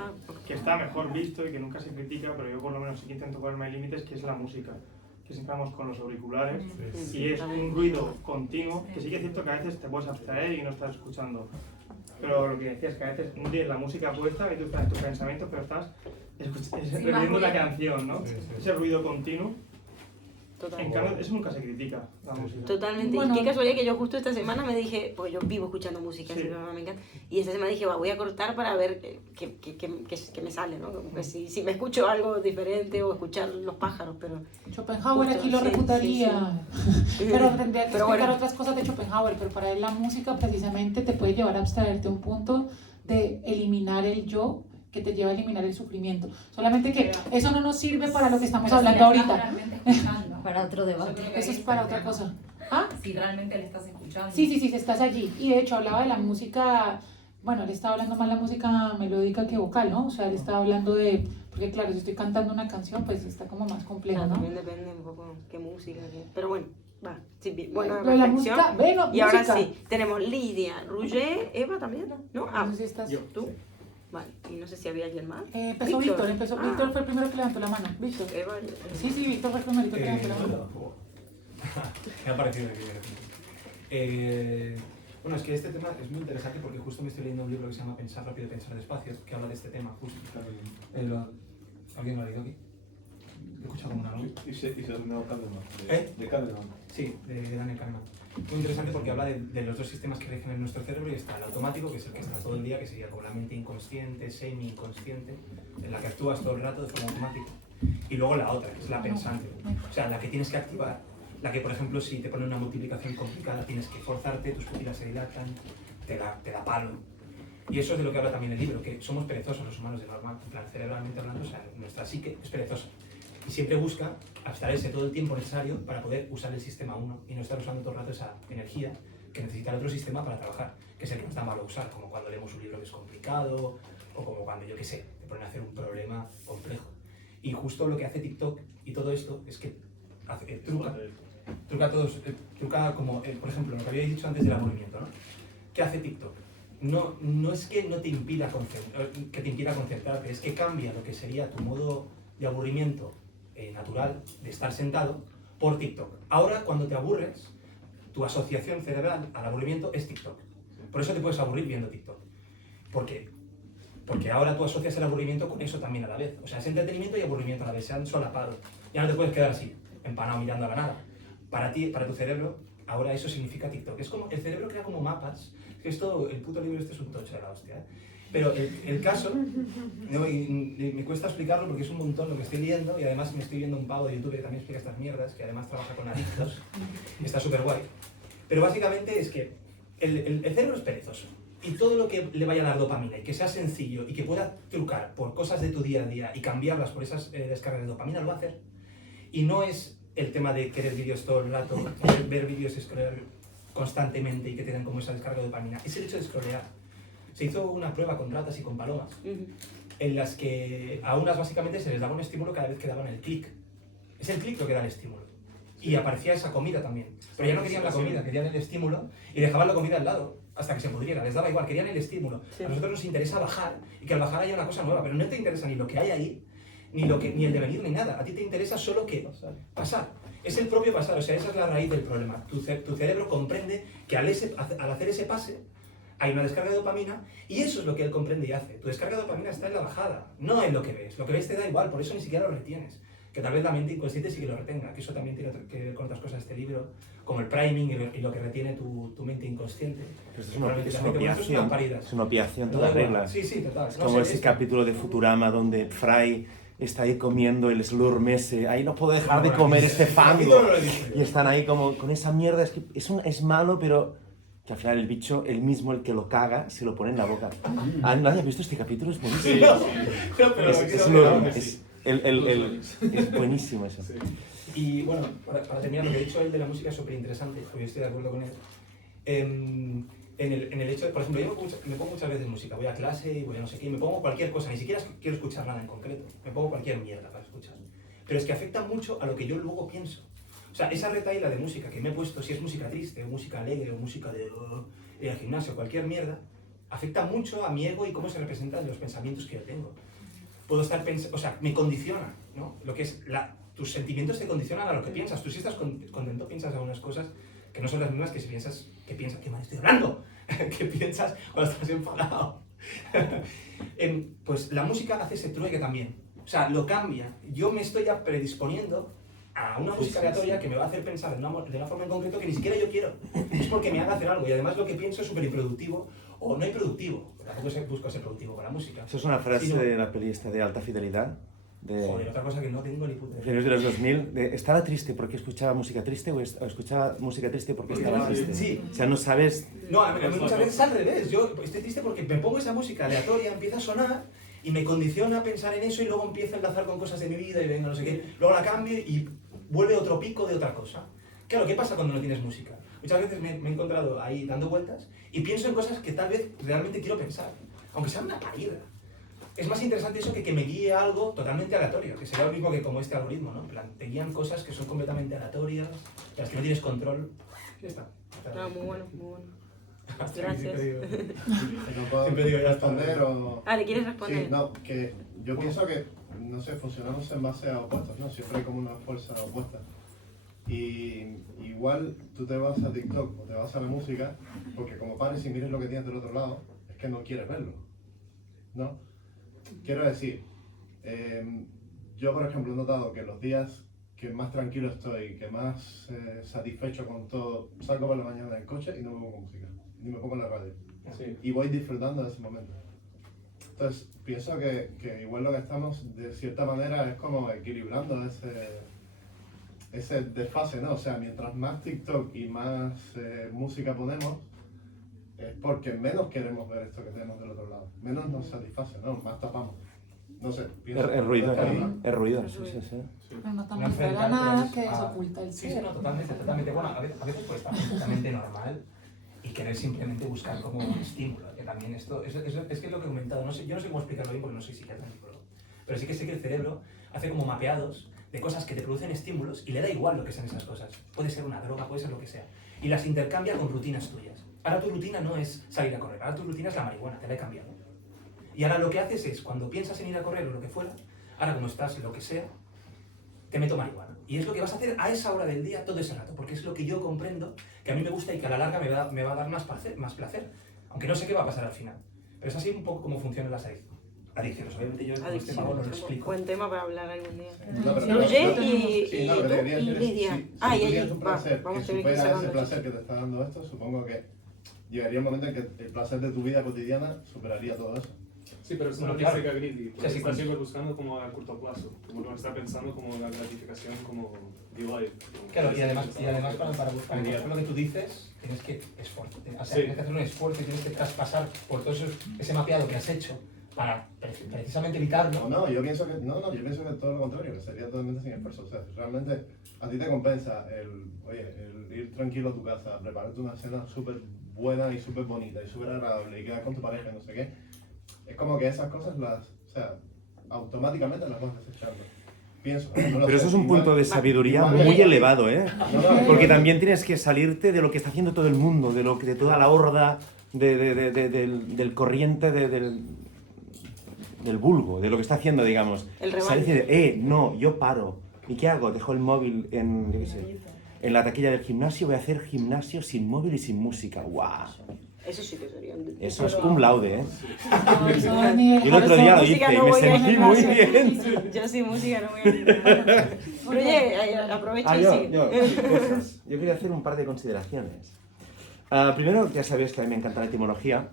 que está mejor visto y que nunca se critica, pero yo por lo menos sí que intento ponerme límites, que es la música. Que siempre vamos con los auriculares y es un ruido continuo, que sí que es cierto que a veces te puedes abstraer y no estás escuchando. Pero lo que decías es que a veces no tienes la música puesta y tú estás en tus pensamientos, pero estás repitiendo la canción, ¿no? Sí, sí. Ese ruido continuo. En Totalmente. cambio, eso nunca se critica, la música. Totalmente. Bueno. Y qué casualidad que yo justo esta semana me dije, porque yo vivo escuchando música, Sí. así, me encanta, y esta semana dije, voy a cortar para ver qué me sale, ¿no? Como que si me escucho algo diferente o escuchar los pájaros, pero... Schopenhauer Justo, aquí lo sí, refutaría. Pero tendría que Pero explicar bueno. otras cosas de Schopenhauer, pero para él la música precisamente te puede llevar a abstraerte a un punto de eliminar el yo que te lleva a eliminar el sufrimiento. Solamente que eso no nos sirve para lo que estamos Pero si hablando la estás ahorita. realmente escuchando. Para otro Yo debate. creo que Eso ahí es está para el otra tema. cosa. ¿Ah? Si realmente le estás escuchando. Sí, estás allí. Y de hecho hablaba de la música, bueno, él estaba hablando más de la música melódica que vocal, ¿no? O sea, él estaba hablando de, porque claro, si estoy cantando una canción, pues está como más compleja, Claro, ¿no? también depende un poco qué música, pero bueno, va, sí, bien, buena Lo de la reflexión. música, bueno, Y ahora música. sí, tenemos Lidia, Roger, Eva también, ¿no? Ah, No sé si estás... tú. Vale, y no sé si había alguien más. Empezó Víctor, Víctor fue el primero que levantó la mano. Víctor. Eva, Sí, Víctor fue el primerito que levantó la mano. Me ha parecido bueno, es que este tema es muy interesante porque justo me estoy leyendo un libro que se llama Pensar rápido y pensar despacio, que habla de este tema justo. ¿Alguien lo ha leído aquí? He escuchado como una, ¿no? y se no Kahneman, de Kahneman. Sí, de Daniel Kahneman. Muy interesante porque habla de los dos sistemas que rigen en nuestro cerebro y está el automático, que es el que está todo el día, que sería como la mente inconsciente, semi-inconsciente, en la que actúas todo el rato de forma automática. Y luego la otra, que es la pensante, o sea, la que tienes que activar, la que por ejemplo si te ponen una multiplicación complicada tienes que forzarte, tus pupilas se dilatan, te da palo. Y eso es de lo que habla también el libro, que somos perezosos los humanos de normal, en plan cerebralmente hablando, o sea, nuestra psique es perezosa. Y siempre busca abstraerse todo el tiempo necesario para poder usar el sistema 1 y no estar usando todo el rato esa energía que necesita el otro sistema para trabajar, que es el que nos da malo usar, como cuando leemos un libro que es complicado o como cuando, yo qué sé, te ponen a hacer un problema complejo. Y justo lo que hace TikTok y todo esto es que truca como, por ejemplo, lo que habíais dicho antes del aburrimiento, ¿no? ¿Qué hace TikTok? No es que no te impida concentrarte, es que cambia lo que sería tu modo de aburrimiento natural de estar sentado por TikTok. Ahora, cuando te aburres, tu asociación cerebral al aburrimiento es TikTok. Por eso te puedes aburrir viendo TikTok. ¿Por qué? Porque ahora tú asocias el aburrimiento con eso también a la vez. O sea, es entretenimiento y aburrimiento a la vez, se han solapado. Ya no te puedes quedar así, empanado mirando a la nada. Para ti, para tu cerebro, ahora eso significa TikTok. Es como, el cerebro crea como mapas. Es que esto, el puto libro este es un tocho de la hostia, ¿eh? Pero el caso, ¿no? Y me cuesta explicarlo porque es un montón lo que estoy leyendo y además me estoy viendo un pavo de YouTube que también explica estas mierdas, que además trabaja con adictos. Está súper guay. Pero básicamente es que el cerebro es perezoso. Y todo lo que le vaya a dar dopamina y que sea sencillo y que pueda trucar por cosas de tu día a día y cambiarlas por esas descargas de dopamina, lo va a hacer. Y no es el tema de querer vídeos todo el rato, ver vídeos y scrollear constantemente y que te den como esa descarga de dopamina. Es el hecho de scrollear. Se hizo una prueba con ratas y con palomas, en las que a unas básicamente se les daba un estímulo cada vez que daban el clic. Es el clic lo que da el estímulo. Y aparecía esa comida también. Pero ya no querían la comida, querían el estímulo y dejaban la comida al lado hasta que se pudriera. Les daba igual, querían el estímulo. Sí. A nosotros nos interesa bajar y que al bajar haya una cosa nueva, pero no te interesa ni lo que hay ahí, ni el devenir, ni nada. A ti te interesa solo que pasar. Es el propio pasar, o sea, esa es la raíz del problema. Tu cerebro comprende que al hacer ese pase hay una descarga de dopamina y eso es lo que él comprende y hace. Tu descarga de dopamina está en la bajada, no en lo que ves. Lo que ves te da igual, por eso ni siquiera lo retienes. Que tal vez la mente inconsciente sí que lo retenga, que eso también tiene que ver con otras cosas de este libro, como el priming y lo que retiene tu mente inconsciente. Pues es una opiación, es una opiación toda regla. Sí, sí, total. Es como ese capítulo de Futurama donde Fry está ahí comiendo el slurm ese, ahí no puedo dejar de comer este fango. Y están ahí como con esa mierda, es que es malo, pero que al final el bicho, él mismo el que lo caga, se lo pone en la boca. ¿Nadie ha visto este capítulo? Es buenísimo. Es buenísimo eso. Y bueno, para terminar, lo que ha dicho él de la música es súper interesante, porque yo estoy de acuerdo con él. En el hecho de, por ejemplo, yo me pongo muchas veces música, voy a clase y voy a no sé qué, y me pongo cualquier cosa, ni siquiera quiero escuchar nada en concreto, me pongo cualquier mierda para escuchar. Pero es que afecta mucho a lo que yo luego pienso. O sea, esa retahíla de música que me he puesto, si es música triste, o música alegre, o música de gimnasio, cualquier mierda, afecta mucho a mi ego y cómo se representan los pensamientos que yo tengo. Puedo estar pensando, o sea, me condiciona, ¿no? Lo que es tus sentimientos te condicionan a lo que piensas. Tú si estás contento piensas algunas cosas que no son las mismas que si piensas, ¿qué mal estoy hablando? ¿Qué piensas cuando estás enfadado? Pues la música hace ese trueque también. O sea, lo cambia. Yo me estoy ya predisponiendo a una música aleatoria que me va a hacer pensar de una forma en concreto que ni siquiera yo quiero. Es porque me haga hacer algo y además lo que pienso es súper improductivo o no improductivo. Tampoco busco ser productivo con la música. Eso es una frase de la peli esta de Alta Fidelidad. Joder, otra cosa que no tengo ni puta idea. De los 2000, estaba triste porque escuchaba música triste o escuchaba música triste porque estaba triste. Sí. O sea, no sabes... No, a mí muchas veces al revés. Yo estoy triste porque me pongo esa música aleatoria, empieza a sonar y me condiciona a pensar en eso y luego empiezo a enlazar con cosas de mi vida y venga, no sé qué. Luego la cambio y vuelve otro pico de otra cosa. Claro, ¿qué pasa cuando no tienes música? Muchas veces me he encontrado ahí dando vueltas y pienso en cosas que tal vez realmente quiero pensar, aunque sea una parida. Es más interesante eso que me guíe a algo totalmente aleatorio, que sería lo mismo que como este algoritmo, ¿no? En plan, te guían cosas que son completamente aleatorias, de las que no tienes control. Ya está. No, muy bueno, muy bueno. Gracias. No puedo Siempre digo, ya está. responder o... ¿le quieres responder? Sí, no, que yo pienso que, no sé, funcionamos en base a opuestos, ¿no? Siempre hay como una fuerza opuesta. Y igual tú te vas a TikTok o te vas a la música, porque como pares y mires lo que tienes del otro lado, es que no quieres verlo, ¿no? Quiero decir, yo por ejemplo he notado que los días que más tranquilo estoy, que más satisfecho con todo, salgo por la mañana del coche y no me pongo música, ni me pongo en la radio. Sí. Y voy disfrutando de ese momento. Entonces, pienso que igual lo que estamos, de cierta manera, es como equilibrando ese desfase, ¿no? O sea, mientras más TikTok y más música ponemos, es porque menos queremos ver esto que tenemos del otro lado. Menos nos satisface, ¿no? Más tapamos. No sé, pienso... Es ruido, ahí. es ruido, sí. Pero no estamos fuera nada que desoculta el Sí, ser. no, totalmente. Bueno, a veces puede estar completamente normal y querer simplemente buscar como un estímulo. Que también esto, es que es lo que he comentado. No sé, yo no sé cómo explicarlo bien porque no soy psiquiatra ni psicólogo. Pero sí que sé que el cerebro hace como mapeados de cosas que te producen estímulos y le da igual lo que sean esas cosas. Puede ser una droga, puede ser lo que sea. Y las intercambia con rutinas tuyas. Ahora tu rutina no es salir a correr, ahora tu rutina es la marihuana, te la he cambiado. Y ahora lo que haces es, cuando piensas en ir a correr o lo que fuera, ahora como estás en lo que sea, te meto marihuana. Y es lo que vas a hacer a esa hora del día todo ese rato, porque es lo que yo comprendo, que a mí me gusta y que a la larga me va a dar más placer, aunque no sé qué va a pasar al final. Pero es así un poco como funcionan las adicciones. adicciones. Obviamente yo con este pavo no lo explico. Buen tema para hablar algún día. No, pero Roger no, y sí, no, lo que quería y decir es, Lidia. si Ah, y tú allí. tienes un placer Vamos a que tener que ir supera ese cerrando. placer que te está dando esto, supongo que llegaría un momento en que el placer de tu vida cotidiana superaría todo eso. Sí, pero es Bueno, una claro. física greedy, porque Sí, sí, está sí. siempre buscando como a corto plazo, como no está pensando como la gratificación como delay. Claro, y además para buscar lo que tú dices, tienes que esforzarte. O sea, Sí. tienes que hacer un esfuerzo y tienes que traspasar por todo ese mapeado que has hecho para precisamente evitarlo. No, yo pienso que yo pienso que todo lo contrario, que sería totalmente sin esfuerzo. O sea, realmente a ti te compensa el ir tranquilo a tu casa, prepararte una cena súper buena y súper bonita y súper agradable y quedar con tu pareja y no sé qué. Es como que esas cosas automáticamente las vas desechando. Pienso. No lo Pero sé, eso es un igual- punto de sabiduría igual- muy elevado, ¿eh? No, Porque también tienes que salirte de lo que está haciendo todo el mundo, de toda la horda, del corriente, del vulgo, de lo que está haciendo, digamos. El rebaño. Salirte de, no, yo paro. ¿Y qué hago? Dejo el móvil en, yo qué sé, en la taquilla del gimnasio, voy a hacer gimnasio sin móvil y sin música. ¡Guau! Eso sí que sería un... Eso es cum laude, ¿eh? No, eso ni Y el otro día lo hice música y no me voy a sentí muy gimnasio. bien. Yo sin música no voy a gimnasio. Oye, aprovecha y sigue. Yo quería hacer un par de consideraciones. Primero, ya sabéis que a mí me encanta la etimología.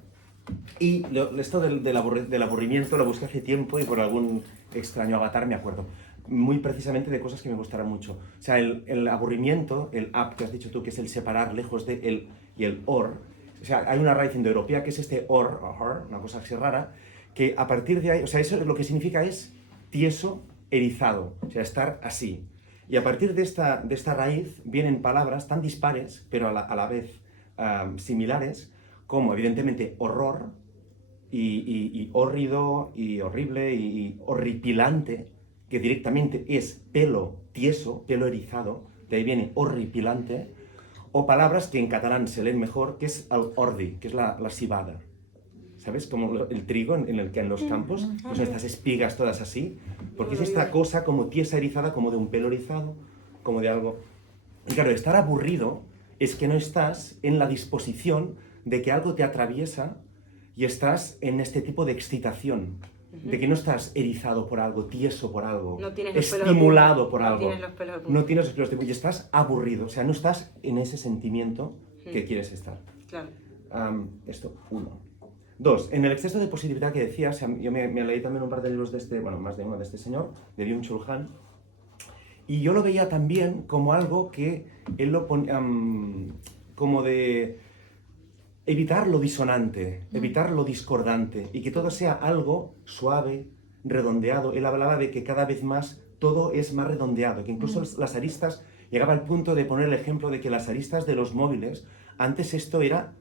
Y esto del aburrimiento lo busqué hace tiempo y por algún extraño avatar me acuerdo. Muy precisamente de cosas que me gustaran mucho. O sea, el aburrimiento, el ap que has dicho tú, que es el separar lejos de el y el or. O sea, hay una raíz indoeuropea que es este or, una cosa así rara, que a partir de ahí, o sea, eso lo que significa es tieso, erizado, o sea, estar así. Y a partir de esta raíz vienen palabras tan dispares, pero a la vez similares, como evidentemente horror, y hórrido, y horrible, y horripilante, que directamente es pelo tieso, pelo erizado, de ahí viene horripilante, o palabras que en catalán se leen mejor, que es el ordi, que es la cibada. ¿Sabes? Como el trigo en el que en los campos, pues estas espigas todas así, porque es esta cosa como tiesa erizada, como de un pelo erizado, como de algo. Y claro, estar aburrido es que no estás en la disposición de que algo te atraviesa y estás en este tipo de excitación, de que no estás erizado por algo, tieso por algo, No tienes los pelos de estimulado punta. por No algo. tienes los pelos de punta. No tienes los pelos de punta y estás aburrido, o sea, no estás en ese sentimiento que quieres estar. Claro. Esto, 1. 2. En el exceso de positividad que decías, yo me leí también un par de libros de más de uno de este señor, de Byung-Chul Han, y yo lo veía también como algo que él lo ponía, como de evitar lo disonante, evitar lo discordante, y que todo sea algo suave, redondeado. Él hablaba de que cada vez más todo es más redondeado, que incluso las aristas, llegaba al punto de poner el ejemplo de que las aristas de los móviles, antes esto era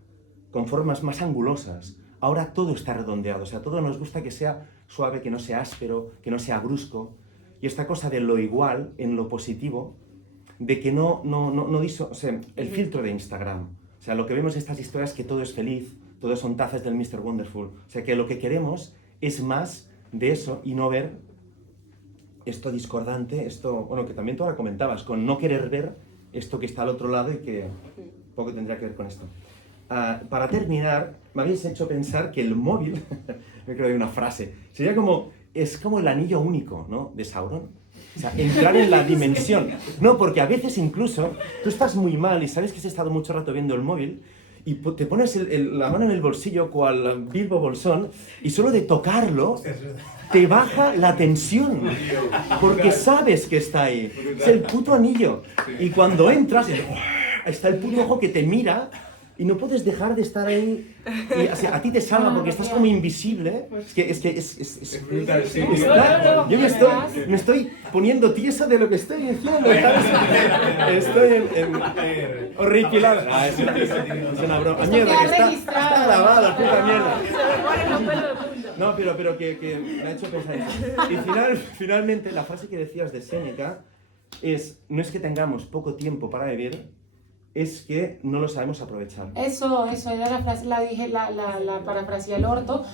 con formas más angulosas, ahora todo está redondeado, o sea, todo nos gusta que sea suave, que no sea áspero, que no sea brusco, y esta cosa de lo igual en lo positivo, de que o sea, el filtro de Instagram. O sea, lo que vemos en estas historias es que todo es feliz, todo son tazas del Mr. Wonderful. O sea, que lo que queremos es más de eso y no ver esto discordante, esto, bueno, que también tú ahora comentabas, con no querer ver esto que está al otro lado y que poco tendría que ver con esto. Para terminar, me habéis hecho pensar que el móvil, me creo que hay una frase, sería es como el anillo único, ¿no?, de Sauron. O sea, entrar en la dimensión. No, porque a veces incluso tú estás muy mal y sabes que has estado mucho rato viendo el móvil y te pones la mano en el bolsillo cual Bilbo Bolsón y solo de tocarlo te baja la tensión porque sabes que está ahí. Es el puto anillo. Y cuando entras, está el puto ojo que te mira y no puedes dejar de estar ahí. Y, o sea, a ti te salva porque estás como invisible. Es brutal, sí. yo me estoy poniendo tieso de lo que estoy diciendo, ¿sabes? Estoy horripilado. Es una broma. Mierda, que está grabado, puta mierda. Se me ponen los pelos de punta. No, pero que me ha hecho pensar eso. Y finalmente, la frase que decías de Séneca no es que tengamos poco tiempo para vivir, es que no lo sabemos aprovechar. Eso era la frase, la dije, la parafraseé al orto,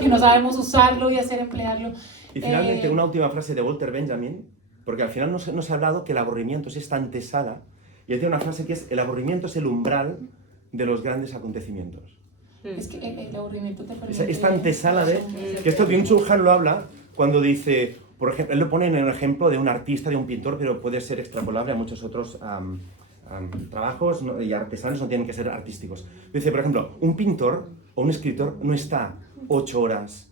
que no sabemos usarlo y hacer emplearlo. Y finalmente, una última frase de Walter Benjamin, porque al final nos ha hablado que el aburrimiento es esta antesala, y él tiene una frase que es: el aburrimiento es el umbral de los grandes acontecimientos. Es que el aburrimiento te permite... Esta antesala de... Que esto Byung-Chul Han lo habla cuando dice, por ejemplo, él lo pone en el ejemplo de un artista, de un pintor, pero puede ser extrapolable a muchos otros trabajos y artesanos, no tienen que ser artísticos. Dice, por ejemplo, un pintor o un escritor no está 8 horas,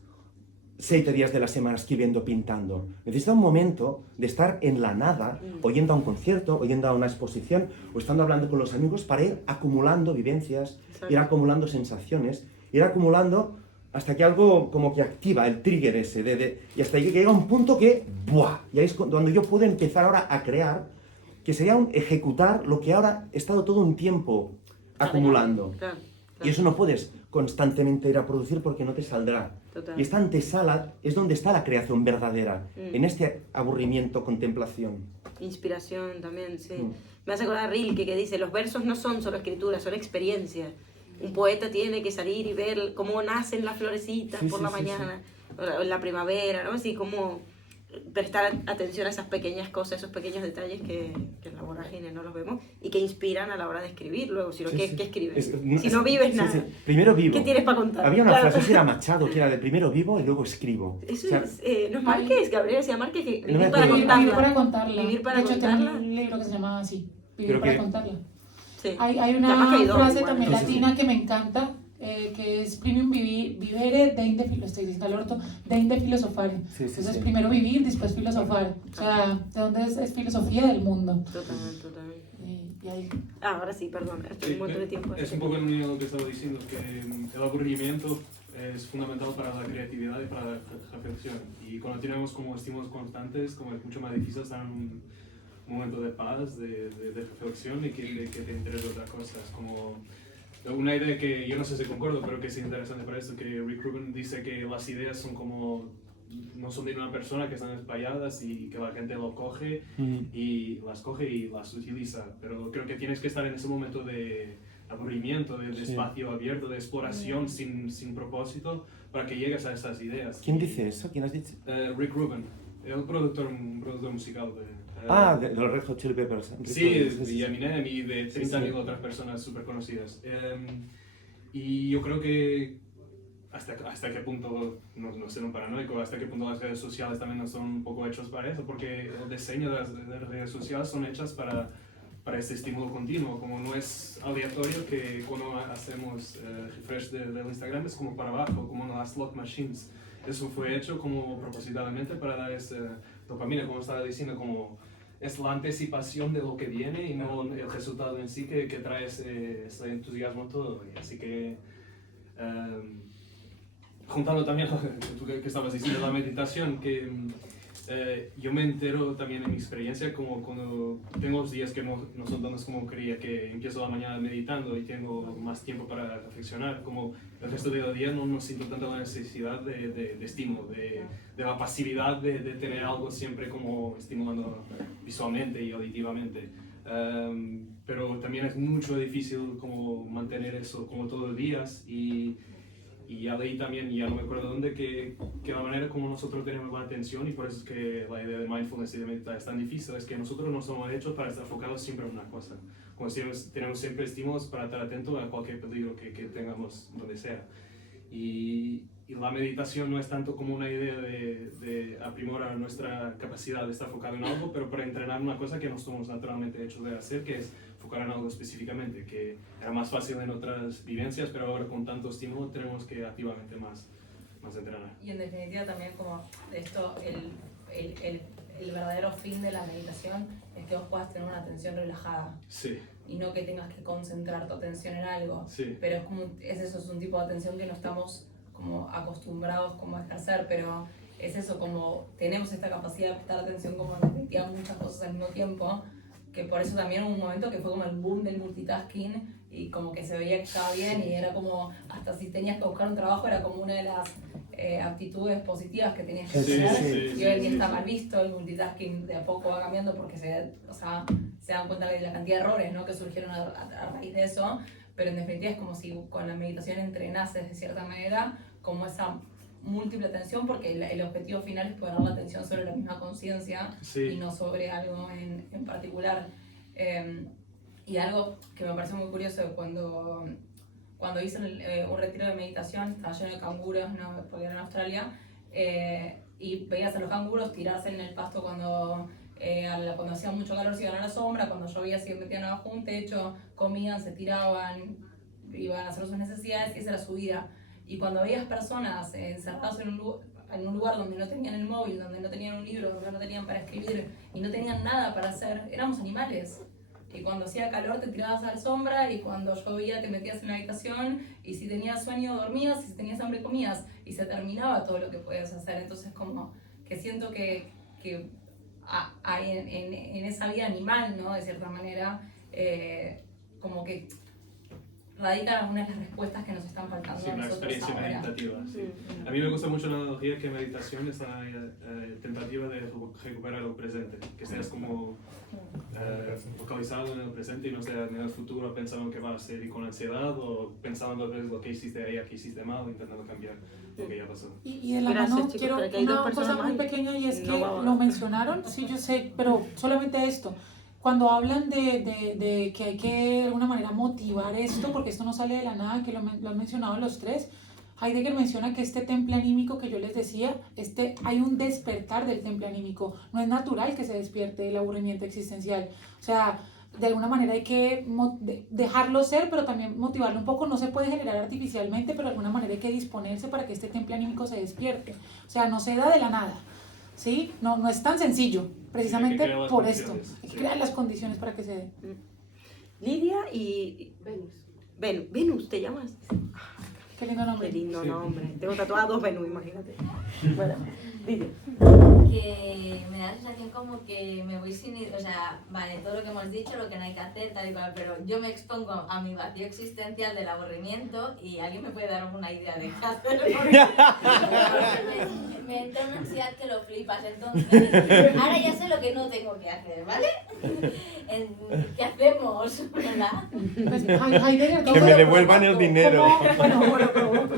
7 días de la semana escribiendo, pintando. Necesita un momento de estar en la nada, oyendo a un concierto, oyendo a una exposición, o estando hablando con los amigos para ir acumulando vivencias, ir acumulando sensaciones, ir acumulando hasta que algo como que activa el trigger ese, y hasta que llega un punto que, ¡buah! Y ahí es cuando yo puedo empezar ahora a crear, que sería un ejecutar lo que ahora he estado todo un tiempo acumulando. Claro. Y eso no puedes constantemente ir a producir porque no te saldrá. Total. Y esta antesala es donde está la creación verdadera, en este aburrimiento, contemplación. Inspiración también, sí. Me hace acordar a Rilke que dice, los versos no son solo escritura, son experiencia. Un poeta tiene que salir y ver cómo nacen las florecitas por la mañana, o en la primavera, ¿no? Así como prestar atención a esas pequeñas cosas, esos pequeños detalles que en la vorágine no los vemos y que inspiran a la hora de escribir luego. Si no, ¿qué escribes? Si no vives nada. Primero vivo. ¿Qué tienes para contar? Había una frase, era Machado, que era de primero vivo y luego escribo. Eso o sea, es, ¿no es Márquez? Gabriel decía Márquez que No me vivir para acuerdo. contarla. Vivir para contarla. Vivir para de hecho, contarla. tenía un libro que se llamaba así, Vivir Pero para que- contarla. Sí. Hay Además que hay una dos, frase igual. también Sí, sí, sí. latina que me encanta, que es primum vivere, deinde filosofare, estoy diciendo al orto, deinde filosofare. Sí, sí, Entonces, sí. primero vivir, después filosofar. O sea, ¿de dónde es filosofía del mundo? Totalmente. Y ahí. Ahora sí, perdón, estoy un montón de tiempo. Es un poco en línea con lo que estaba diciendo, que el aburrimiento es fundamental para la creatividad y para la reflexión. Y cuando tenemos como estímulos constantes, como es mucho más difícil estar en un momento de paz, de reflexión y que te interese otra cosa. Es como una idea que yo no sé si concuerdo, pero que es interesante para esto, que Rick Rubin dice que las ideas son como, no son de una persona, que están espalladas y que la gente lo coge y las utiliza. Pero creo que tienes que estar en ese momento de aburrimiento, de espacio abierto, de exploración sin propósito, para que llegues a esas ideas. ¿Quién dice eso? ¿Quién has dicho? Rick Rubin, un productor musical de... De los Red Hot Chili Peppers. Sí, y Eminem y de 30.000 otras personas súper conocidas. Y yo creo que hasta qué punto, no ser un paranoico, hasta qué punto las redes sociales también no son un poco hechos para eso, porque el diseño de las redes sociales son hechas para este estímulo continuo, como no es aleatorio que cuando hacemos refresh del Instagram es como para abajo, como las slot machines. Eso fue hecho como propositalmente para dar esa dopamina, como estaba diciendo, como es la anticipación de lo que viene y no el resultado en sí que trae ese entusiasmo todo. Y así que, juntando también lo que tú que estabas diciendo, la meditación, que yo me entero también en mi experiencia, como cuando tengo los días que no son tantos como quería, que empiezo la mañana meditando y tengo más tiempo para reflexionar, como el resto del día no siento tanto la necesidad de estímulo, de la pasividad de tener algo siempre como estimulando visualmente y auditivamente. Pero también es mucho difícil como mantener eso como todos los días y ya leí también, ya no me acuerdo dónde, que la manera como nosotros tenemos la atención, y por eso es que la idea de mindfulness y de meditar es tan difícil, es que nosotros no somos hechos para estar enfocados siempre en una cosa. Como si tenemos siempre estímulos para estar atentos a cualquier peligro que tengamos donde sea. Y la meditación no es tanto como una idea de aprimorar nuestra capacidad de estar enfocado en algo, pero para entrenar una cosa que no somos naturalmente hechos de hacer, que es enfocar en algo específicamente, que era más fácil en otras vivencias, pero ahora con tanto estímulo tenemos que activamente más entrenar. Y en definitiva también como esto, el verdadero fin de la meditación es que vos puedas tener una atención relajada. Sí. Y no que tengas que concentrar tu atención en algo. Sí. Pero es un tipo de atención que no estamos como acostumbrados como a ejercer, pero es eso, como tenemos esta capacidad de prestar atención como en definitiva muchas cosas al mismo tiempo, que por eso también hubo un momento que fue como el boom del multitasking y como que se veía que estaba bien y era como, hasta si tenías que buscar un trabajo era como una de las aptitudes positivas que tenías que tener, y hoy en día está mal visto, el multitasking de a poco va cambiando porque se dan cuenta de la cantidad de errores, ¿no?, que surgieron a raíz de eso, pero en definitiva es como si con la meditación entrenases de cierta manera como esa múltiple atención, porque el objetivo final es poner la atención sobre la misma conciencia y no sobre algo en particular. Y algo que me parece muy curioso cuando cuando hice un retiro de meditación, estaba lleno de canguros, ¿no? Porque era en Australia, y veías a los canguros tirarse en el pasto cuando hacía mucho calor se iban a la sombra, cuando llovía se metían abajo de un techo, comían, se tiraban, iban a hacer sus necesidades y esa era su vida. Y cuando veías personas encerradas en un lugar donde no tenían el móvil, donde no tenían un libro, donde no tenían para escribir y no tenían nada para hacer, éramos animales. Y cuando hacía calor te tirabas a la sombra y cuando llovía te metías en la habitación y si tenías sueño dormías y si tenías hambre comías y se terminaba todo lo que podías hacer. Entonces como que siento que hay en esa vida animal, ¿no? De cierta manera, como que radican algunas de las respuestas que nos están faltando Sí, a una nosotros experiencia ahora. meditativa. Sí. A mí me gusta mucho la analogía que meditación es una tentativa de recuperar el presente, que seas como focalizado en el presente y no sea en el futuro pensando en qué va a ser y con ansiedad o pensando en lo que hiciste ayer, que hiciste mal o intentando cambiar lo que ya pasó. Y de la Gracias, mano chicos, quiero pero que hay dos una cosa personas muy más. pequeña y es No que va a- lo mencionaron, sí yo sé, pero solamente esto. Cuando hablan de que hay que de alguna manera motivar esto, porque esto no sale de la nada, que lo han mencionado los tres, Heidegger menciona que este temple anímico que yo les decía, hay un despertar del temple anímico. No es natural que se despierte el aburrimiento existencial. O sea, de alguna manera hay que dejarlo ser, pero también motivarlo un poco. No se puede generar artificialmente, pero de alguna manera hay que disponerse para que este temple anímico se despierte. O sea, no se da de la nada. ¿Sí? No es tan sencillo, precisamente Hay que crear las por esto. condiciones, Hay que sí. crear las condiciones para que se dé. Lidia y Venus, ¿te llamas? Qué lindo nombre. Qué lindo nombre. Tengo tatuadas 2 Venus, imagínate. Bueno, Lidia. Que me da la sensación como que me voy sin ir, o sea, vale, todo lo que hemos dicho, lo que no hay que hacer, tal y cual, pero yo me expongo a mi vacío existencial del aburrimiento y alguien me puede dar alguna idea de qué hacer, porque me entra una ansiedad que lo flipas, entonces, ahora ya sé lo que no tengo que hacer, ¿vale? ¿Qué hacemos? ¿Verdad? Pues, Heidegger, Que me devuelvan el dinero.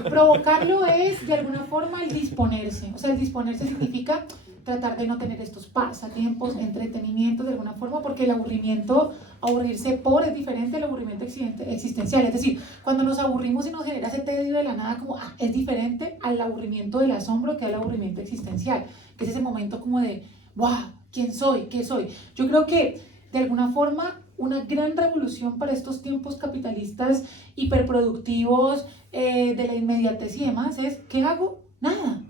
Provocarlo es de alguna forma el disponerse. O sea, el disponerse significa tratar de no tener estos pasatiempos, entretenimientos de alguna forma, porque el aburrimiento, aburrirse por es diferente al aburrimiento existencial. Es decir, cuando nos aburrimos y nos genera ese tedio de la nada, como es diferente al aburrimiento del asombro que al aburrimiento existencial, que es ese momento como de, ¡wow! ¿Quién soy? ¿Qué soy? Yo creo que de alguna forma una gran revolución para estos tiempos capitalistas hiperproductivos, de la inmediatez y demás es, ¿qué hago? Nada.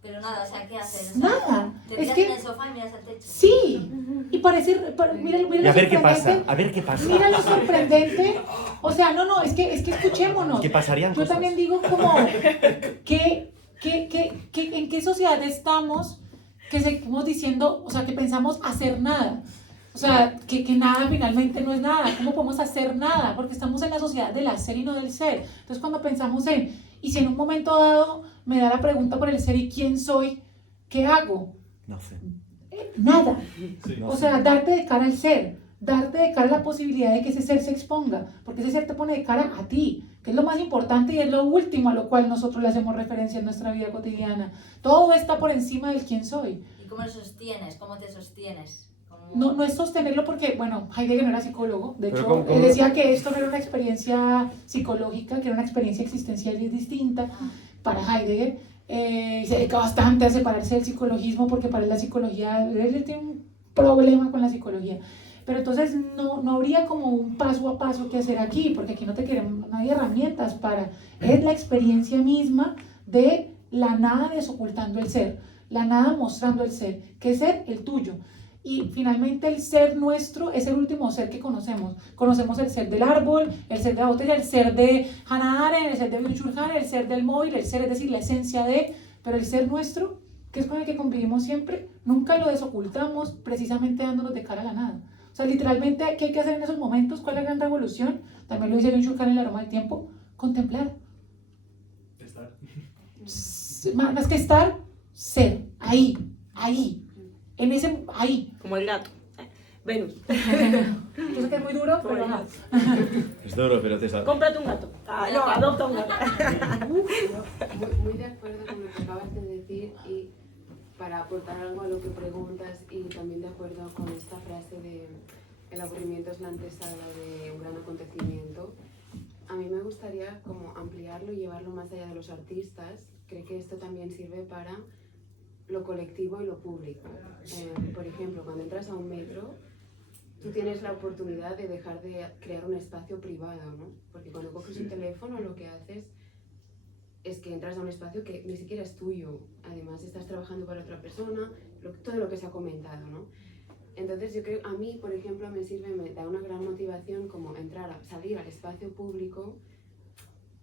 Pero nada, o sea, ¿qué hacer? O sea, Nada. te Es tiras que en el sofá y miras al techo. sí. Y parece, mira Y lo a ver qué pasa, sorprendente. a ver qué pasa. Mira lo sorprendente. O sea, no, es que escuchémonos. Que pasarían Yo cosas. también digo como, ¿en qué sociedad estamos que seguimos diciendo, o sea, que pensamos hacer nada? O sea, que nada finalmente no es nada. ¿Cómo podemos hacer nada? Porque estamos en la sociedad del hacer y no del ser. Entonces cuando pensamos y si en un momento dado me da la pregunta por el ser y quién soy, ¿qué hago? No sé. Nada. Sí. No O sé. sea, darte de cara al ser, darte de cara a la posibilidad de que ese ser se exponga, porque ese ser te pone de cara a ti, que es lo más importante y es lo último a lo cual nosotros le hacemos referencia en nuestra vida cotidiana. Todo está por encima del quién soy. ¿Y cómo lo sostienes? ¿Cómo te sostienes? No es sostenerlo porque, bueno, Heidegger no era psicólogo, de Pero hecho, ¿cómo? él decía que esto no era una experiencia psicológica, que era una experiencia existencial y es distinta para Heidegger. Se dedica bastante a separarse del psicologismo porque para él la psicología, él tiene un problema con la psicología. Pero entonces no habría como un paso a paso que hacer aquí, porque aquí no te queremos, no hay herramientas para, es la experiencia misma de la nada desocultando el ser, la nada mostrando el ser, ¿qué ser? El tuyo. Y finalmente el ser nuestro es el último ser que conocemos. Conocemos el ser del árbol, el ser de la botella, el ser de Hannah Arendt, el ser de Byung-Chul Han, el ser del móvil, el ser, es decir, la esencia de, pero el ser nuestro, que es con el que convivimos siempre, nunca lo desocultamos precisamente dándonos de cara a la nada. O sea, literalmente, ¿qué hay que hacer en esos momentos? ¿Cuál es la gran revolución? También lo dice Byung-Chul Han en El aroma del tiempo, contemplar. Estar. Más que estar, ser, ahí, en ese, ahí. Como el gato. Venus. Yo sé que es muy duro, pero no. Es duro, pero te sale. Cómprate un gato. No, adopta un gato. Muy de acuerdo con lo que acabas de decir y para aportar algo a lo que preguntas y también de acuerdo con esta frase de el aburrimiento es la antesala de un gran acontecimiento. a mí me gustaría como ampliarlo y llevarlo más allá de los artistas. Creo que esto también sirve para lo colectivo y lo público. Por ejemplo, cuando entras a un metro, tú tienes la oportunidad de dejar de crear un espacio privado, ¿no? Porque cuando coges un teléfono lo que haces es que entras a un espacio que ni siquiera es tuyo. Además, estás trabajando para otra persona, todo lo que se ha comentado, ¿no? Entonces, yo creo, a mí, por ejemplo, me da una gran motivación como salir al espacio público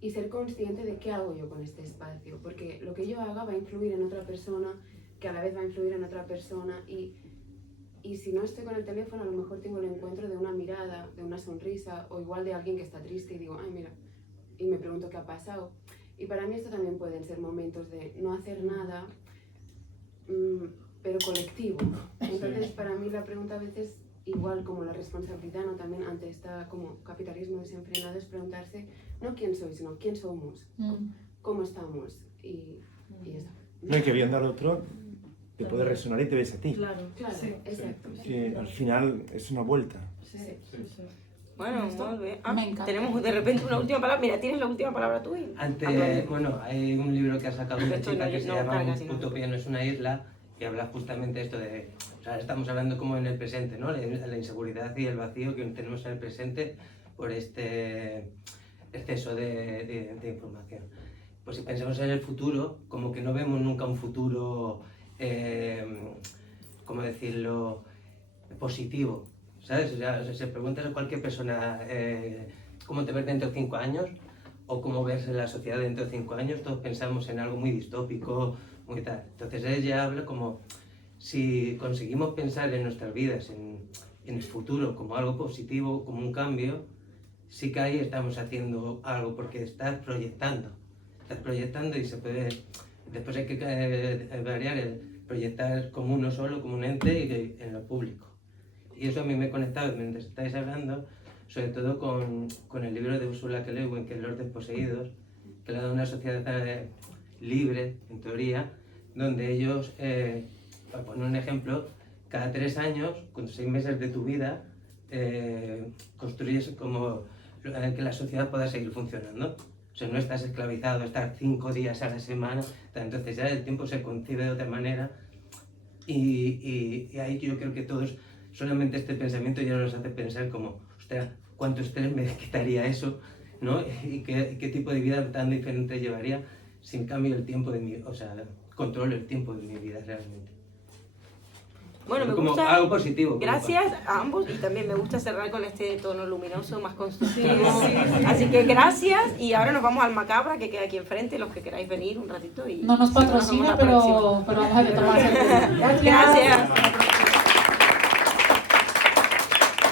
y ser consciente de qué hago yo con este espacio. Porque lo que yo haga va a influir en otra persona, que a la vez va a influir en otra persona. Y si no estoy con el teléfono, a lo mejor tengo el encuentro de una mirada, de una sonrisa, o igual de alguien que está triste y digo, ay, mira, y me pregunto qué ha pasado. Y para mí esto también pueden ser momentos de no hacer nada, pero colectivo. Entonces, para mí la pregunta a veces, igual como la responsabilidad, ¿no? También ante esta como capitalismo desenfrenado, es preguntarse no quién soy, sino quién somos, cómo estamos y eso. No, y que viendo al otro te puede resonar y te ves a ti. Claro, sí, exacto. Que al final es una vuelta. Sí. Bueno, muy bien. Me encanta. Tenemos de repente una última palabra. Mira, tienes la última palabra tú. Bueno, hay un libro que ha sacado una Esto chica no- que se no llama cargas, sino- Utopía no es una isla, que habla justamente esto de... O sea, estamos hablando como en el presente, ¿no? La inseguridad y el vacío que tenemos en el presente por este exceso de información. Pues si pensamos en el futuro, como que no vemos nunca un futuro, ¿cómo decirlo?, positivo, ¿sabes? O sea, se pregunta a cualquier persona cómo te ves dentro de 5 años o cómo ves la sociedad dentro de 5 años, todos pensamos en algo muy distópico, muy tal. Entonces ella habla como si conseguimos pensar en nuestras vidas, en el futuro como algo positivo, como un cambio, sí que ahí estamos haciendo algo porque estás proyectando y se puede... Después hay que variar el proyectar como uno solo, como un ente y en lo público. Y eso a mí me he conectado mientras estáis hablando, sobre todo con el libro de Ursula K. Le Guin, que es Los Desposeídos, que le da una sociedad libre, en teoría, donde ellos, para poner un ejemplo, cada 3 años, con 6 meses de tu vida, construyes como que la sociedad pueda seguir funcionando. O sea, no estás esclavizado a estar 5 días a la semana, entonces ya el tiempo se concibe de otra manera y ahí yo creo que todos, solamente este pensamiento ya nos hace pensar como, ostras, ¿cuánto estrés me quitaría eso? ¿No? Y qué tipo de vida tan diferente llevaría sin cambio el tiempo de mi, o sea, controlo el tiempo de mi vida realmente. Bueno, me como gusta. algo positivo. Gracias a ambos y también me gusta cerrar con este tono luminoso, más constructivo. Así que gracias y ahora nos vamos al Macabra que queda aquí enfrente, los que queráis venir un ratito y No nos patrocina, pero vamos a retomar. Gracias.